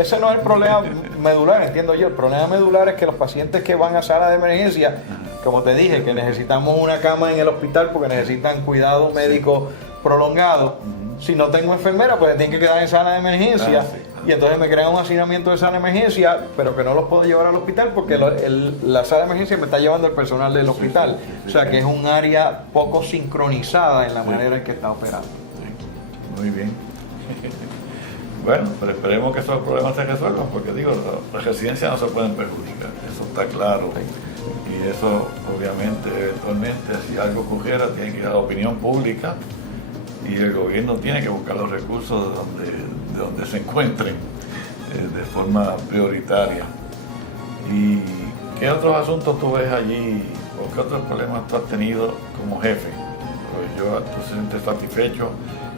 ese no es el problema medular, entiendo yo. El problema medular es que los pacientes que van a sala de emergencia, como te dije, que necesitamos una cama en el hospital porque necesitan cuidado médico prolongado. Si no tengo enfermera, pues tienen que quedar en sala de emergencia. Y entonces me crean un hacinamiento de sala de emergencia, pero que no los puedo llevar al hospital porque la sala de emergencia me está llevando el personal del hospital. O sea que es un área poco sincronizada en la manera en que está operando. Muy bien. Bueno, pero esperemos que esos problemas se resuelvan, porque digo, las residencias no se pueden perjudicar, eso está claro. Y eso, obviamente, eventualmente, si algo ocurriera, tiene que ir a la opinión pública y el gobierno tiene que buscar los recursos de donde se encuentren de forma prioritaria. ¿Y qué otros asuntos tú ves allí o qué otros problemas tú has tenido como jefe? Pues tú te sientes satisfecho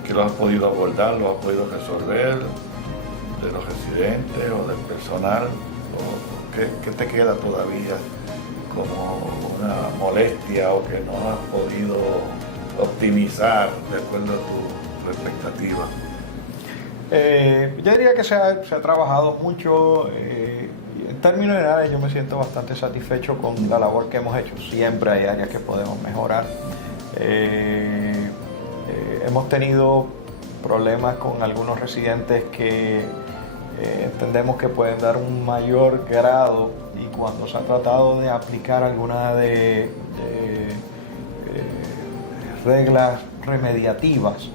que lo has podido abordar, lo has podido resolver, de los residentes o del personal, o qué te queda todavía como una molestia o que no has podido optimizar de acuerdo a tu expectativa? Yo diría que se ha trabajado mucho. En términos generales, yo me siento bastante satisfecho con la labor que hemos hecho. Siempre hay áreas que podemos mejorar. Hemos tenido problemas con algunos residentes que entendemos que pueden dar un mayor grado, y cuando se ha tratado de aplicar alguna de reglas remediativas,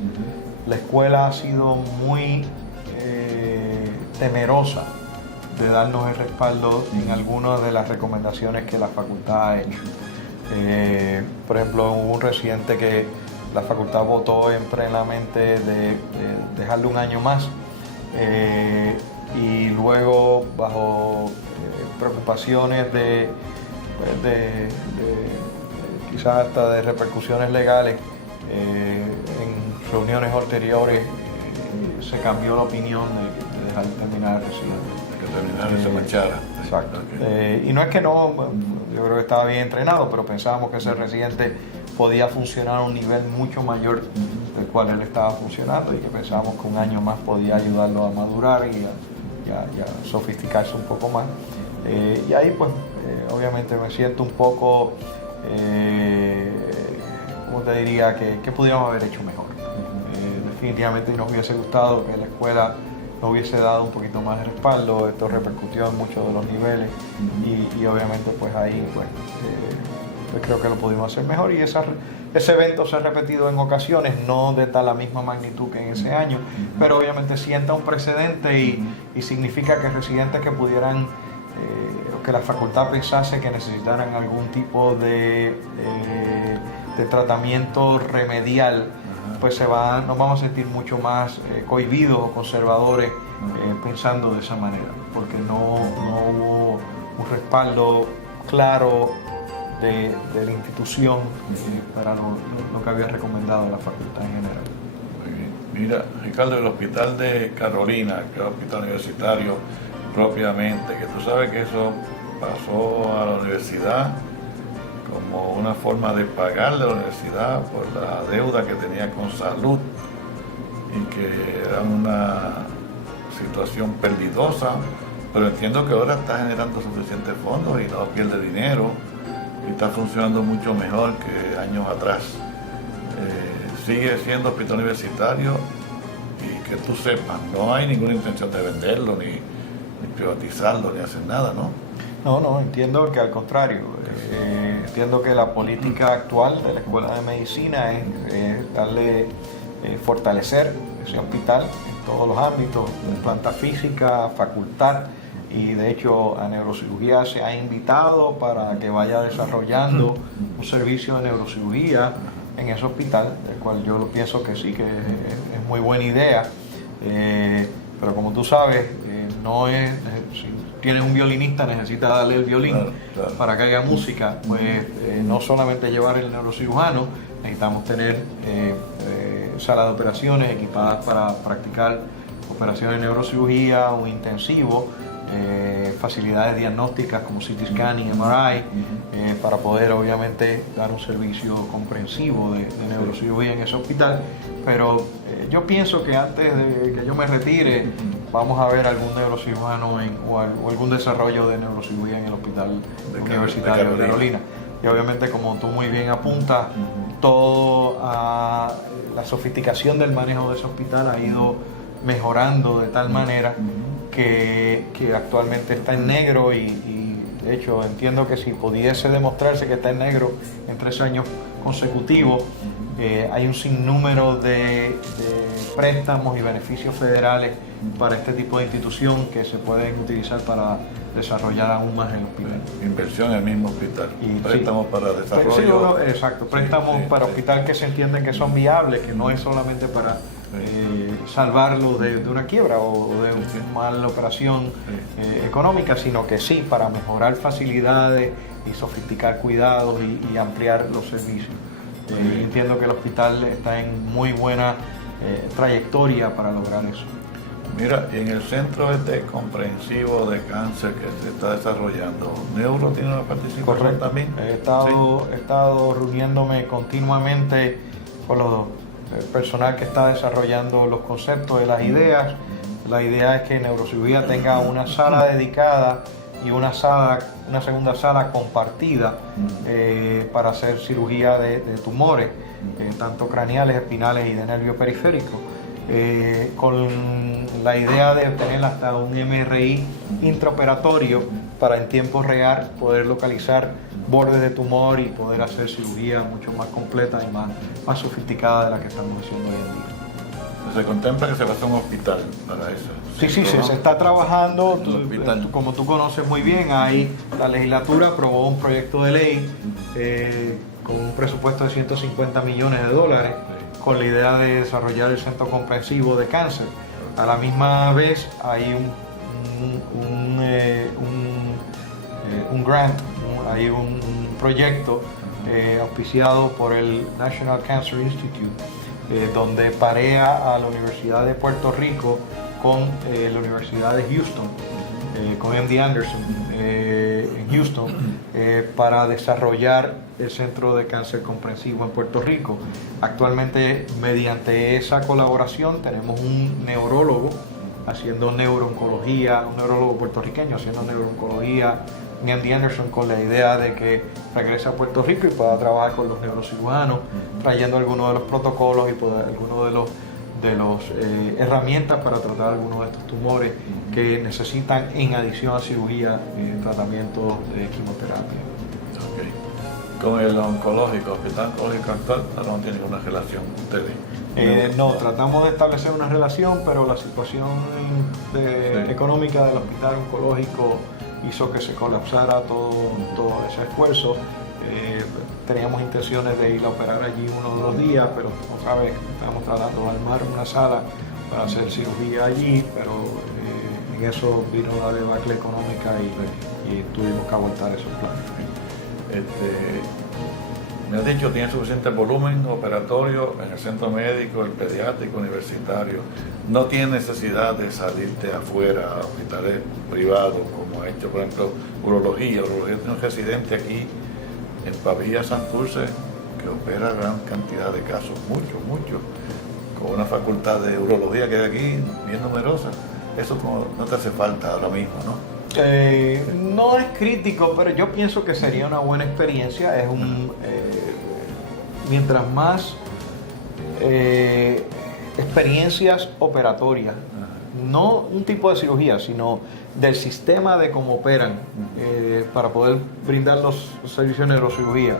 la escuela ha sido muy temerosa de darnos el respaldo en algunas de las recomendaciones que la facultad ha hecho. Por ejemplo, hubo un residente que la facultad votó en plenamente de dejarle un año más, y luego bajo preocupaciones de quizás hasta de repercusiones legales, en reuniones anteriores se cambió la opinión de dejar terminar el residente. Que terminar se manchara. Exacto. Okay. Y no es que no, yo creo que estaba bien entrenado, pero pensábamos que ese residente podía funcionar a un nivel mucho mayor del cual él estaba funcionando, y que pensábamos que un año más podía ayudarlo a madurar y a sofisticarse un poco más. Y ahí pues obviamente me siento un poco, ¿cómo te diría? Que pudiéramos haber hecho mejor. Definitivamente nos hubiese gustado que la escuela nos hubiese dado un poquito más de respaldo. Esto repercutió en muchos de los niveles, y obviamente pues ahí pues creo que lo pudimos hacer mejor, y ese evento se ha repetido en ocasiones, no de tal la misma magnitud que en ese año, pero obviamente sienta un precedente y significa que residentes que pudieran, que la facultad pensase que necesitaran algún tipo de tratamiento remedial, pues nos vamos a sentir mucho más cohibidos o conservadores pensando de esa manera, porque no hubo un respaldo claro de la institución para lo que había recomendado la facultad en general. Muy bien. Mira, Ricardo, el hospital de Carolina, que es el hospital universitario propiamente, que tú sabes que eso pasó a la universidad como una forma de pagarle a la universidad por la deuda que tenía con salud, y que era una situación perdidosa, pero entiendo que ahora está generando suficientes fondos y no pierde dinero, y está funcionando mucho mejor que años atrás. Sigue siendo hospital universitario, y que tú sepas, no hay ninguna intención de venderlo, ni privatizarlo, ni hacer nada, ¿no? No, entiendo que al contrario, entiendo que la política actual de la Escuela de Medicina es darle, fortalecer ese hospital en todos los ámbitos, en planta física, facultad, y de hecho a neurocirugía se ha invitado para que vaya desarrollando un servicio de neurocirugía en ese hospital, el cual yo pienso que sí, que es muy buena idea, pero como tú sabes, no es, si tienes un violinista necesitas darle el violín, claro, para que haya música, pues no solamente llevar el neurocirujano, necesitamos tener salas de operaciones equipadas para practicar operaciones de neurocirugía, un intensivo, facilidades diagnósticas como CT scan y MRI, para poder obviamente dar un servicio comprensivo de neurocirugía en ese hospital. Pero yo pienso que antes de que yo me retire vamos a ver algún neurocirujano o algún desarrollo de neurocirugía en el hospital universitario de Carolina. Y obviamente, como tú muy bien apuntas, toda la sofisticación del manejo de ese hospital ha ido mejorando de tal manera que actualmente está en negro, y de hecho entiendo que si pudiese demostrarse que está en negro en 3 años consecutivos, hay un sinnúmero de préstamos y beneficios federales para este tipo de institución que se pueden utilizar para desarrollar aún más el hospital. Inversión en el mismo hospital, préstamos para desarrollo. Exacto, préstamos para hospital que se entienden que son viables, que no es solamente para salvarlo de una quiebra o de una mala operación económica, sino que sí para mejorar facilidades y sofisticar cuidados y ampliar los servicios. Entiendo que el hospital está en muy buena trayectoria para lograr eso. Mira, en el centro comprensivo de cáncer que se está desarrollando, ¿Neuro tiene una participación? Correcto. También? He estado reuniéndome continuamente con el personal que está desarrollando los conceptos de las ideas. La idea es que neurocirugía tenga una sala dedicada y una segunda sala compartida para hacer cirugía de tumores, tanto craneales, espinales y de nervio periférico. con la idea de obtener hasta un MRI intraoperatorio para en tiempo real poder localizar bordes de tumor y poder hacer cirugía mucho más completa y más sofisticada de la que estamos haciendo hoy en día. Se contempla que se va a hacer un hospital para eso. Sí, se está trabajando. Como tú conoces muy bien, la legislatura aprobó un proyecto de ley con un presupuesto de 150 millones de dólares con la idea de desarrollar el Centro Comprensivo de Cáncer. A la misma vez hay un grant, hay un proyecto auspiciado por el National Cancer Institute, donde parea a la Universidad de Puerto Rico con la Universidad de Houston, con MD Anderson en Houston, para desarrollar el Centro de Cáncer Comprensivo en Puerto Rico. Actualmente, mediante esa colaboración, tenemos un neurólogo haciendo neurooncología, un neurólogo puertorriqueño haciendo neurooncología en MD Anderson, con la idea de que regrese a Puerto Rico y pueda trabajar con los neurocirujanos, trayendo algunos de los protocolos y algunos de los herramientas para tratar algunos de estos tumores que necesitan, en adición a cirugía, tratamiento de quimioterapia. Okay. Con el oncológico, hospital oncológico actual, no tiene ninguna relación ustedes. No, tratamos de establecer una relación, pero la situación económica del hospital oncológico hizo que se colapsara todo ese esfuerzo. Teníamos intenciones de ir a operar allí uno de los días, pero otra vez estamos tratando de armar una sala para hacer cirugía allí, pero en eso vino la debacle económica y tuvimos que aguantar esos planes. Me has dicho, tiene suficiente volumen operatorio en el centro médico, el pediátrico, universitario. No tiene necesidad de salirte afuera a hospitales privados, como ha hecho, por ejemplo, urología. Urología tiene un residente aquí en Pavía, Santurce, que opera gran cantidad de casos, muchos, con una facultad de urología que hay aquí, bien numerosa. Eso no te hace falta ahora mismo, ¿no? No es crítico, pero yo pienso que sería una buena experiencia. Mientras más experiencias operatorias, no un tipo de cirugía, sino del sistema de cómo operan, para poder brindar los servicios de neurocirugía,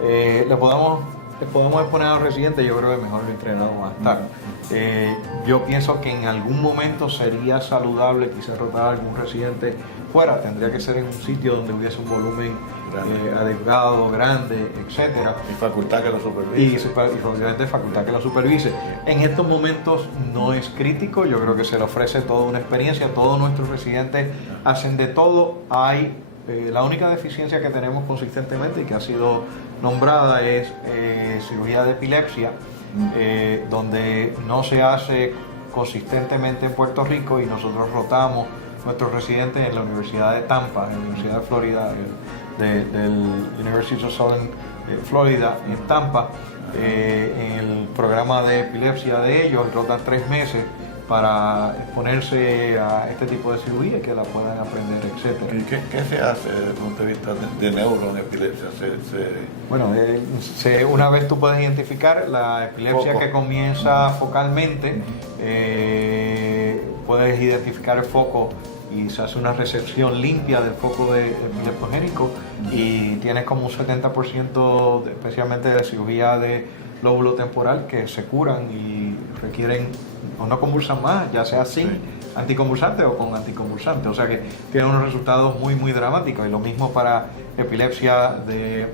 le podemos exponer al residente. Yo creo que mejor lo entrenado va a estar. Yo pienso que en algún momento sería saludable quizás rotar a algún residente fuera. Tendría que ser en un sitio donde hubiese un volumen adecuado, grande, etcétera. Y facultad que lo supervise. Y obviamente facultad que lo supervise. En estos momentos no es crítico. Yo creo que se le ofrece toda una experiencia. Todos nuestros residentes hacen de todo. La única deficiencia que tenemos consistentemente y que ha sido nombrada es cirugía de epilepsia, donde no se hace consistentemente en Puerto Rico, y nosotros rotamos nuestros residentes en la Universidad de Tampa, en la Universidad de Florida, del University of Southern Florida en Tampa, en el programa de epilepsia de ellos. Rotan 3 meses para exponerse a este tipo de cirugía, que la puedan aprender, etc. ¿Y qué se hace desde el punto de vista de neuro en epilepsia? Bueno, una vez tú puedes identificar la epilepsia que comienza focalmente, puedes identificar el foco y se hace una resección limpia del foco epileptogénico, y tienes como un 70% especialmente de cirugía de lóbulo temporal que se curan y requieren o no convulsan más, ya sea sin anticonvulsante o con anticonvulsante. O sea que tienen unos resultados muy dramáticos. Y lo mismo para epilepsia de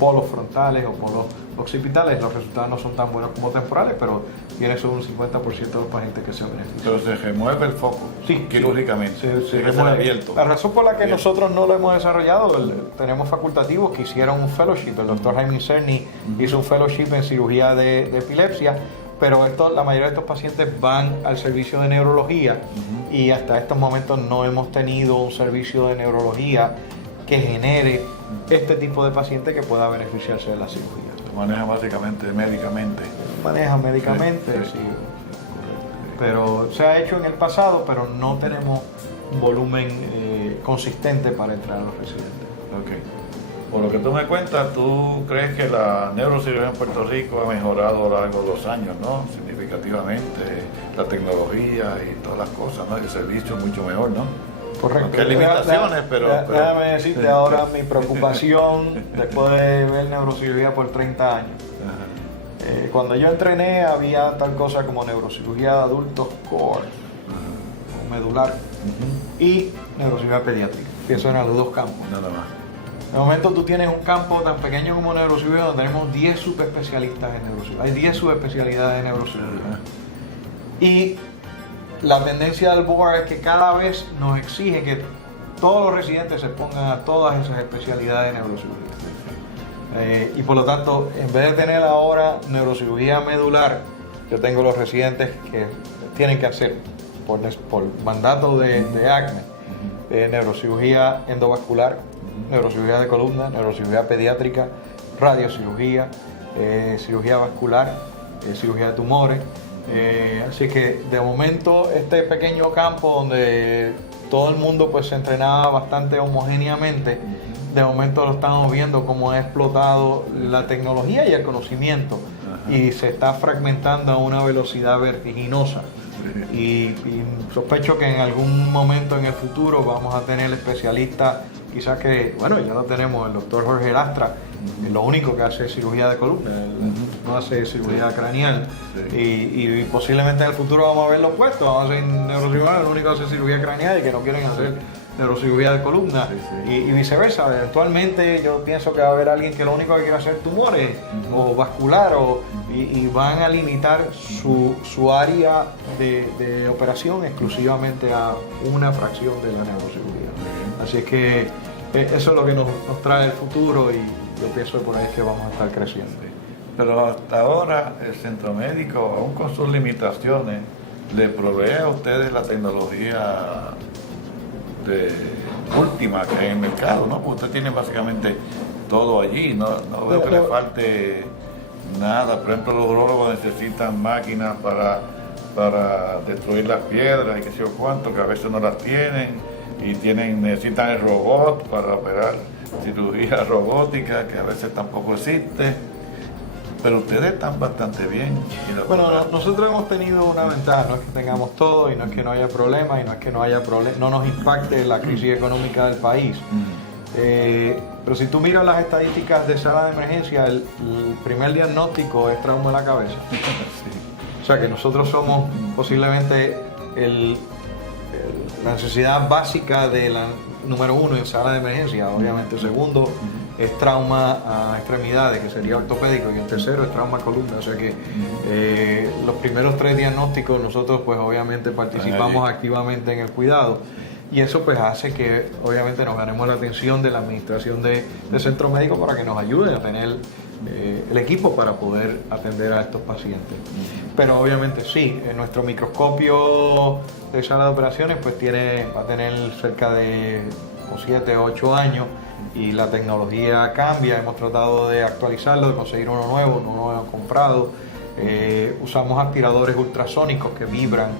polos frontales o polos occipitales. Los resultados no son tan buenos como temporales, pero tiene solo un 50% de los pacientes que se benefician. Pero se remueve el foco quirúrgicamente. Se remueve abierto. La razón por la que nosotros no lo hemos desarrollado, tenemos facultativos que hicieron un fellowship. El doctor Jaime Cerny hizo un fellowship en cirugía de epilepsia, pero la mayoría de estos pacientes van al servicio de neurología, y hasta estos momentos no hemos tenido un servicio de neurología que genere este tipo de paciente que pueda beneficiarse de la cirugía. Maneja básicamente médicamente. Maneja médicamente, sí. Pero se ha hecho en el pasado, pero no tenemos un volumen consistente para entrar a los residentes. Okay. por lo que tú me cuentas, ¿tú crees que la neurocirugía en Puerto Rico ha mejorado a lo largo de los años, ¿no? Significativamente, la tecnología y todas las cosas, ¿no? Y el servicio es mucho mejor, ¿no? Correcto. Aunque hay limitaciones, pero... Déjame decirte ahora mi preocupación después de ver neurocirugía por 30 años. Cuando yo entrené había tal cosa como neurocirugía de adultos core, o medular, y neurocirugía pediátrica. Y esos eran los dos campos. Nada más. De momento tú tienes un campo tan pequeño como neurocirugía donde tenemos 10 subespecialistas en neurocirugía. Hay 10 subespecialidades de neurocirugía. Y la tendencia del board es que cada vez nos exige que todos los residentes se pongan a todas esas especialidades de neurocirugía. Y por lo tanto, en vez de tener ahora neurocirugía medular, yo tengo los residentes que tienen que hacer por mandato de ACME, neurocirugía endovascular, neurocirugía de columna, neurocirugía pediátrica, radiocirugía, cirugía vascular, cirugía de tumores. Así que de momento este pequeño campo donde todo el mundo pues se entrenaba bastante homogéneamente, de momento lo estamos viendo cómo ha explotado la tecnología y el conocimiento. Y se está fragmentando a una velocidad vertiginosa. Y sospecho que en algún momento en el futuro vamos a tener especialistas, quizás que, bueno, ya lo tenemos, el doctor Jorge Lastra, lo único que hace es cirugía de columna, no hace cirugía craneal. Y posiblemente en el futuro vamos a ver lo opuesto, vamos a hacer neurocirugía, lo único que hace cirugía craneal y que no quieren hacer neurocirugía de columna, y viceversa. Eventualmente yo pienso que va a haber alguien que lo único que quiere hacer tumores o vascular, y van a limitar su área de operación exclusivamente a una fracción de la neurocirugía. Así es que eso es lo que nos trae el futuro, y yo pienso que por ahí es que vamos a estar creciendo. Pero hasta ahora el centro médico, aún con sus limitaciones, le provee a ustedes la tecnología última que hay en el mercado, ¿no? Porque usted tiene básicamente todo allí, no veo que le falte nada. Por ejemplo, los urólogos necesitan máquinas para destruir las piedras y qué sé yo cuánto, que a veces no las tienen, y necesitan el robot para operar, cirugía robótica, que a veces tampoco existe. Pero ustedes están bastante bien. Bueno, nosotros hemos tenido una ventaja, no es que tengamos todo y no es que no haya problemas y no es que no nos impacte la crisis económica del país. Pero si tú miras las estadísticas de sala de emergencia, el primer diagnóstico es trauma en la cabeza. O sea que nosotros somos posiblemente la necesidad básica de la número uno en sala de emergencia. Obviamente el segundo es trauma a extremidades, que sería ortopédico, y el tercero es trauma a columna. O sea que los primeros 3 diagnósticos nosotros pues obviamente participamos activamente en el cuidado, y eso pues hace que obviamente nos ganemos la atención de la administración del centro médico para que nos ayude a tener el equipo para poder atender a estos pacientes. Pero obviamente sí, en nuestro microscopio de sala de operaciones pues va a tener cerca de 7 o 8 años, y la tecnología cambia. Hemos tratado de actualizarlo, de conseguir uno nuevo, no lo hemos comprado. Usamos aspiradores ultrasónicos que vibran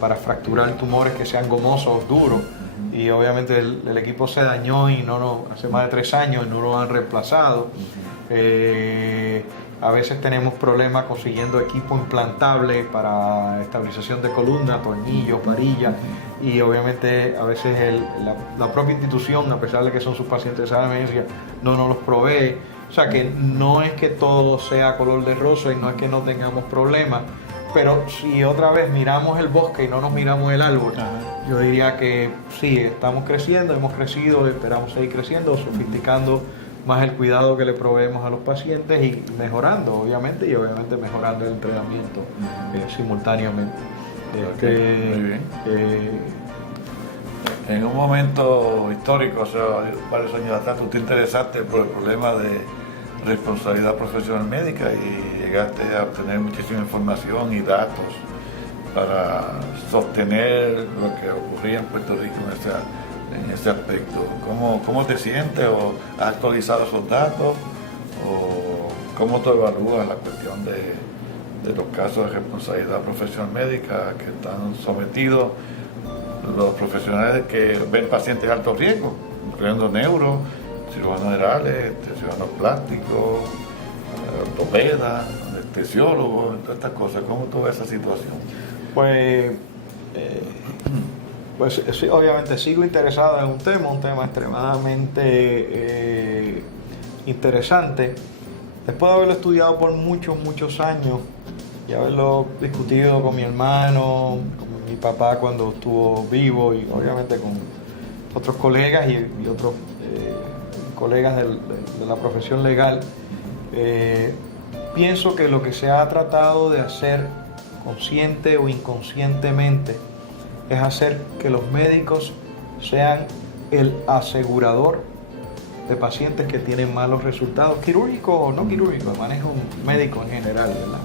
para fracturar tumores que sean gomosos, duros, y obviamente el equipo se dañó y hace más de 3 años y no lo han reemplazado. A veces tenemos problemas consiguiendo equipo implantable para estabilización de columna, tornillos, varillas, y obviamente a veces la propia institución, a pesar de que son sus pacientes de sala de emergencia, no nos los provee. O sea que no es que todo sea color de rosa y no es que no tengamos problemas, pero si otra vez miramos el bosque y no nos miramos el árbol, yo diría que sí, estamos creciendo, hemos crecido, esperamos seguir creciendo, sofisticando más el cuidado que le proveemos a los pacientes y mejorando, obviamente mejorando el entrenamiento simultáneamente. Muy bien. En un momento histórico, o sea, varios años atrás, tú te interesaste por el problema de responsabilidad profesional médica y llegaste a obtener muchísima información y datos para sostener lo que ocurría en Puerto Rico en ese aspecto. ¿Cómo te sientes? ¿O has actualizado esos datos? ¿O cómo tú evalúas la cuestión de los casos de responsabilidad profesional médica que están sometidos los profesionales que ven pacientes de alto riesgo, incluyendo neuro, cirujanos generales, cirujanos plásticos, ortopedas, anestesiólogos, todas estas cosas. ¿Cómo tú ves esa situación? Pues, sí, obviamente sigo interesado en un tema extremadamente interesante. Después de haberlo estudiado por muchos años y haberlo discutido con mi hermano, con mi papá cuando estuvo vivo y obviamente con otros colegas y otros colegas de la profesión legal, pienso que lo que se ha tratado de hacer consciente o inconscientemente es hacer que los médicos sean el asegurador de pacientes que tienen malos resultados quirúrgicos o no quirúrgicos, el manejo médico en general, ¿verdad?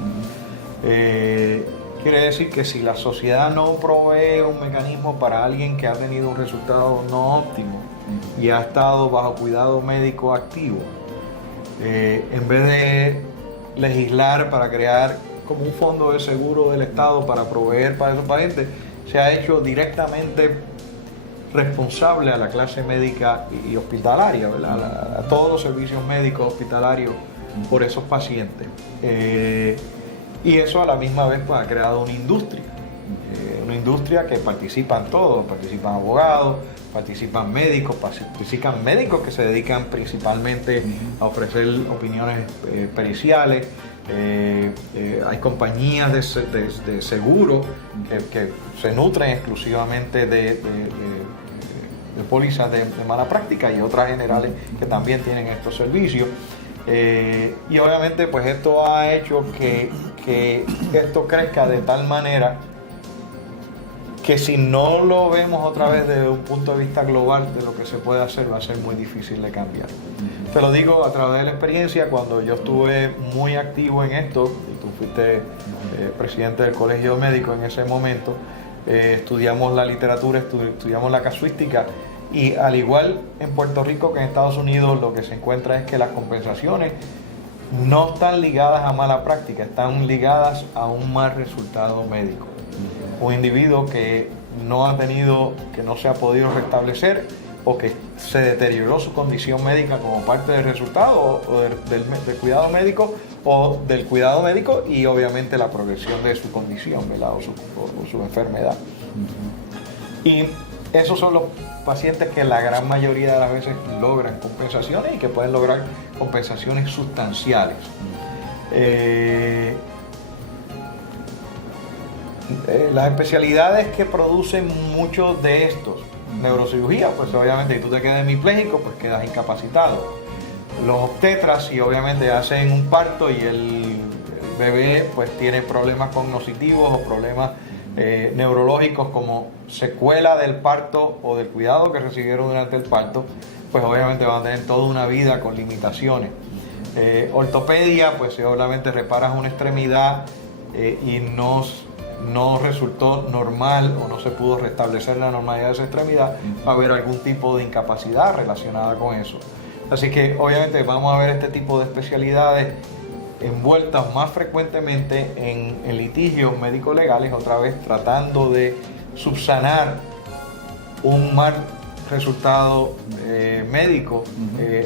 Quiere decir que si la sociedad no provee un mecanismo para alguien que ha tenido un resultado no óptimo y ha estado bajo cuidado médico activo, en vez de legislar para crear como un fondo de seguro del Estado para proveer para esos pacientes, se ha hecho directamente responsable a la clase médica y hospitalaria, ¿verdad? A todos los servicios médicos hospitalarios por esos pacientes. Y eso a la misma vez pues, ha creado una industria que participan todos, participan abogados, participan médicos que se dedican principalmente a ofrecer opiniones periciales. Hay compañías de seguro que se nutren exclusivamente de pólizas de mala práctica y otras generales que también tienen estos servicios. Y obviamente pues esto ha hecho que esto crezca de tal manera que si no lo vemos otra vez desde un punto de vista global de lo que se puede hacer, va a ser muy difícil de cambiar. Te lo digo a través de la experiencia, cuando yo estuve muy activo en esto, y tú fuiste presidente del Colegio Médico en ese momento, estudiamos la literatura, estudiamos la casuística, y al igual en Puerto Rico que en Estados Unidos, lo que se encuentra es que las compensaciones no están ligadas a mala práctica, están ligadas a un mal resultado médico. Un individuo que no se ha podido restablecer o que se deterioró su condición médica como parte del resultado o del cuidado médico o del cuidado médico y obviamente la progresión de su condición, ¿verdad? o su enfermedad. Y esos son los pacientes que la gran mayoría de las veces logran compensaciones y que pueden lograr compensaciones sustanciales. Las especialidades que producen muchos de estos, neurocirugía, pues obviamente si tú te quedas hemipléjico, pues quedas incapacitado. Los obstetras, si obviamente hacen un parto y el bebé pues tiene problemas cognitivos o problemas neurológicos como secuela del parto o del cuidado que recibieron durante el parto, pues obviamente van a tener toda una vida con limitaciones. Ortopedia, pues si obviamente reparas una extremidad y no resultó normal o no se pudo restablecer la normalidad de esa extremidad, va a haber algún tipo de incapacidad relacionada con eso. Así que obviamente vamos a ver este tipo de especialidades envueltas más frecuentemente en litigios médico-legales, otra vez tratando de subsanar un mal resultado médico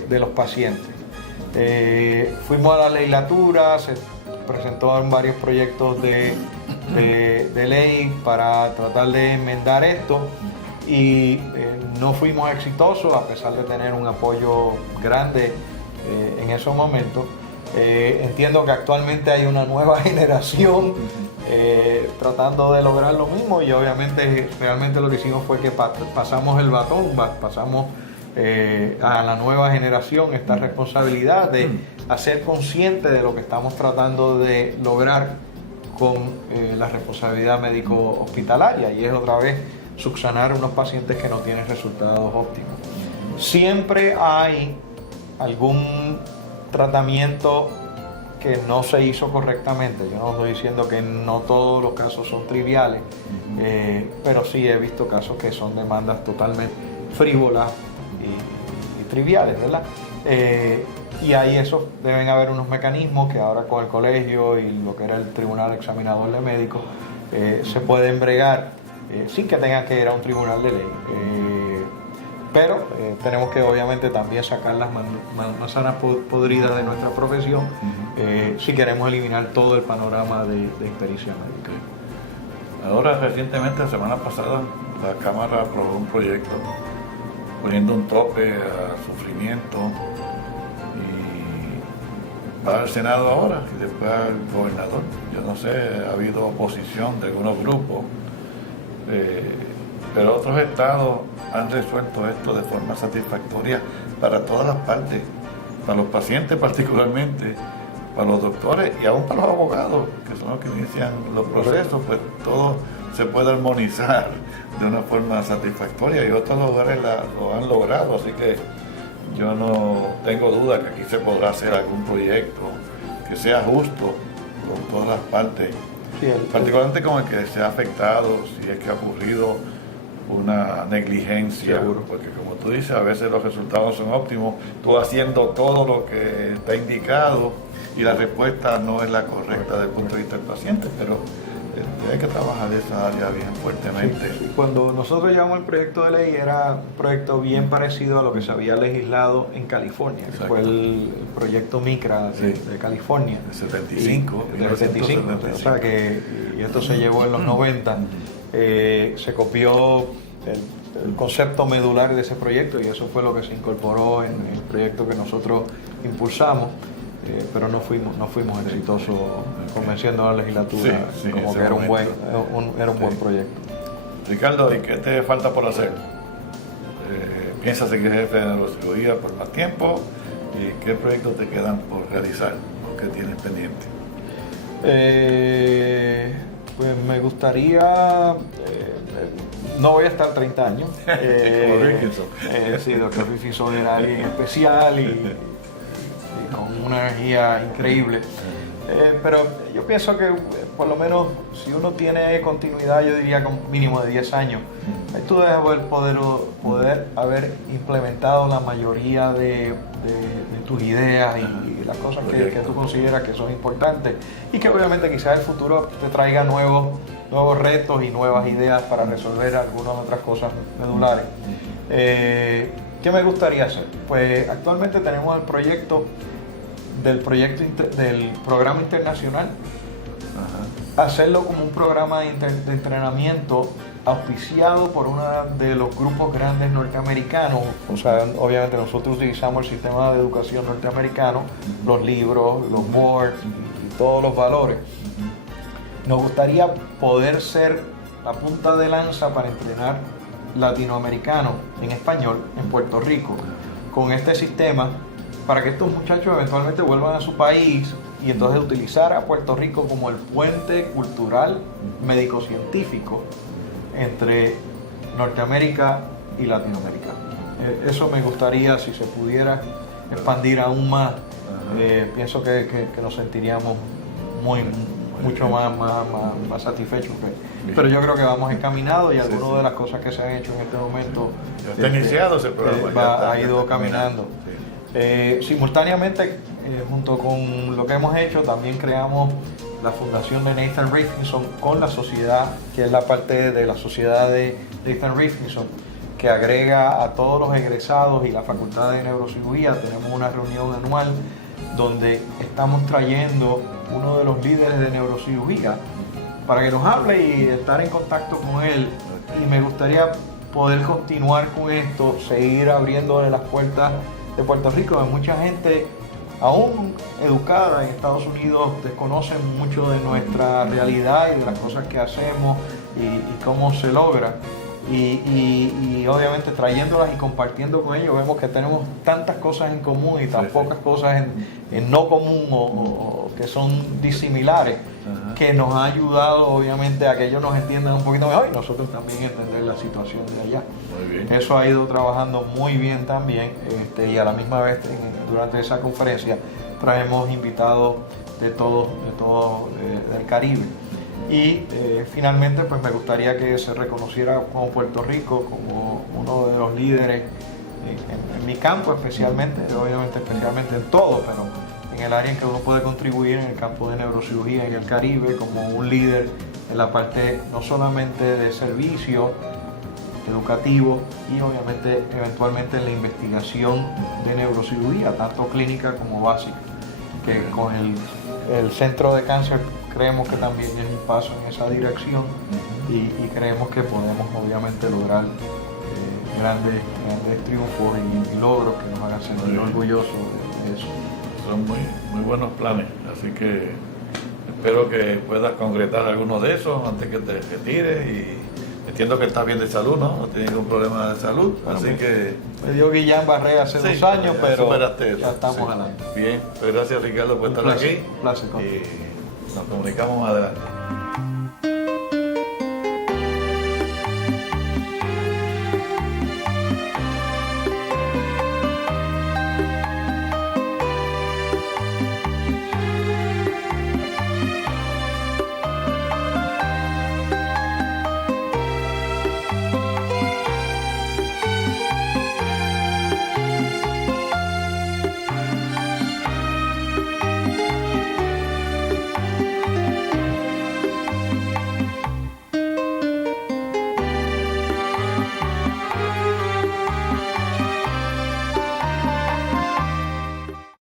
de los pacientes. Fuimos a la legislatura, se presentó en varios proyectos de ley para tratar de enmendar esto y no fuimos exitosos a pesar de tener un apoyo grande en esos momentos. Entiendo que actualmente hay una nueva generación tratando de lograr lo mismo y obviamente realmente lo que hicimos fue que pasamos el batón, pasamos a la nueva generación esta responsabilidad de hacer consciente de lo que estamos tratando de lograr con la responsabilidad médico hospitalaria y es otra vez subsanar unos pacientes que no tienen resultados óptimos. Siempre hay algún tratamiento que no se hizo correctamente. Yo no estoy diciendo que no todos los casos son triviales, pero sí he visto casos que son demandas totalmente frívolas y triviales, ¿verdad? Y ahí eso deben haber unos mecanismos que ahora con el colegio y lo que era el Tribunal Examinador de Médicos se pueden bregar sin que tengan que ir a un tribunal de ley. pero tenemos que obviamente también sacar las manzanas podridas de nuestra profesión si queremos eliminar todo el panorama de pericia médica. Ahora, recientemente, la semana pasada, la Cámara aprobó un proyecto poniendo un tope al sufrimiento y va al Senado ahora y después al gobernador. Yo no sé, ha habido oposición de algunos grupos, pero otros estados han resuelto esto de forma satisfactoria para todas las partes, para los pacientes particularmente, para los doctores y aún para los abogados, que son los que inician los procesos, pues todo se puede armonizar de una forma satisfactoria y otros lugares lo han logrado, así que yo no tengo duda que aquí se podrá hacer algún proyecto que sea justo con todas las partes, sí, particularmente con el que se ha afectado, si es que ha ocurrido una negligencia, seguro, porque como tú dices, a veces los resultados son óptimos, tú haciendo todo lo que está indicado y la respuesta no es la correcta desde el punto de vista del paciente, pero hay que trabajar esa área bien fuertemente. Sí. Cuando nosotros llevamos el proyecto de ley era un proyecto bien parecido a lo que se había legislado en California, que fue el proyecto MICRA de California. De 75. De 75, o sea que y esto se llevó en los 90. Se copió el concepto medular de ese proyecto y eso fue lo que se incorporó en el proyecto que nosotros impulsamos. Pero no fuimos exitosos convenciendo a la legislatura como que era un buen proyecto. Ricardo, ¿y qué te falta por hacer? ¿Piensas seguir jefe de neurocirugía por más tiempo? ¿Y qué proyectos te quedan por realizar o qué tienes pendiente? Pues me gustaría, no voy a estar 30 años. Como Rickinson. Sí, Dr. Rickinson era alguien especial y con una energía increíble. Pero yo pienso que por lo menos si uno tiene continuidad, yo diría con mínimo de 10 años, tú debes poder haber implementado la mayoría de tus ideas y las cosas que tú consideras que son importantes y que obviamente quizás el futuro te traiga nuevos retos y nuevas ideas para resolver algunas otras cosas medulares. ¿Qué me gustaría hacer? Pues actualmente tenemos el proyecto del programa internacional, hacerlo como un programa de entrenamiento auspiciado por uno de los grupos grandes norteamericanos. O sea, obviamente nosotros utilizamos el sistema de educación norteamericano, los libros, los boards y todos los valores. Nos gustaría poder ser la punta de lanza para entrenar latinoamericanos en español en Puerto Rico con este sistema, para que estos muchachos eventualmente vuelvan a su país y entonces utilizar a Puerto Rico como el puente cultural médico-científico entre Norteamérica y Latinoamérica. Eso me gustaría, si se pudiera expandir aún más. Pienso que nos sentiríamos mucho más satisfechos. Pero yo creo que vamos encaminados y algunas de las cosas que se han hecho en este momento ya está iniciado ese programa, ha ido caminando. Simultáneamente, junto con lo que hemos hecho, también creamos la fundación de Nathan Rifkinson con la sociedad, que es la parte de la sociedad de Nathan Rifkinson, que agrega a todos los egresados y la facultad de neurocirugía. Tenemos una reunión anual donde estamos trayendo uno de los líderes de neurocirugía para que nos hable y estar en contacto con él. Y me gustaría poder continuar con esto, seguir abriéndole las puertas de Puerto Rico. Mucha gente aún educada en Estados Unidos desconoce mucho de nuestra realidad y de las cosas que hacemos y cómo se logra. Y obviamente trayéndolas y compartiendo con ellos vemos que tenemos tantas cosas en común y tan pocas cosas en no común o que son disimilares, que nos ha ayudado obviamente a que ellos nos entiendan un poquito mejor y nosotros también entender la situación de allá. Muy bien. Eso ha ido trabajando muy bien también, y a la misma vez durante esa conferencia traemos invitados de todo del Caribe. Y finalmente pues me gustaría que se reconociera como Puerto Rico como uno de los líderes en mi campo especialmente en todo, pero en el área en que uno puede contribuir en el campo de neurocirugía en el Caribe, como un líder en la parte no solamente de servicio educativo y obviamente eventualmente en la investigación de neurocirugía, tanto clínica como básica, que con el Centro de Cáncer creemos que también es un paso en esa dirección y creemos que podemos obviamente lograr grandes triunfos y logros que nos hagan sentir orgullosos de eso. Son muy buenos planes, así que espero que puedas concretar algunos de esos antes que te retires y entiendo que estás bien de salud, ¿no? No tienes ningún problema de salud, Bueno, así que... Me dio Guillain Barré hace 2 años, pero ya estamos adelante. Bien, pues gracias Ricardo por estar aquí Un placer. y nos comunicamos más adelante.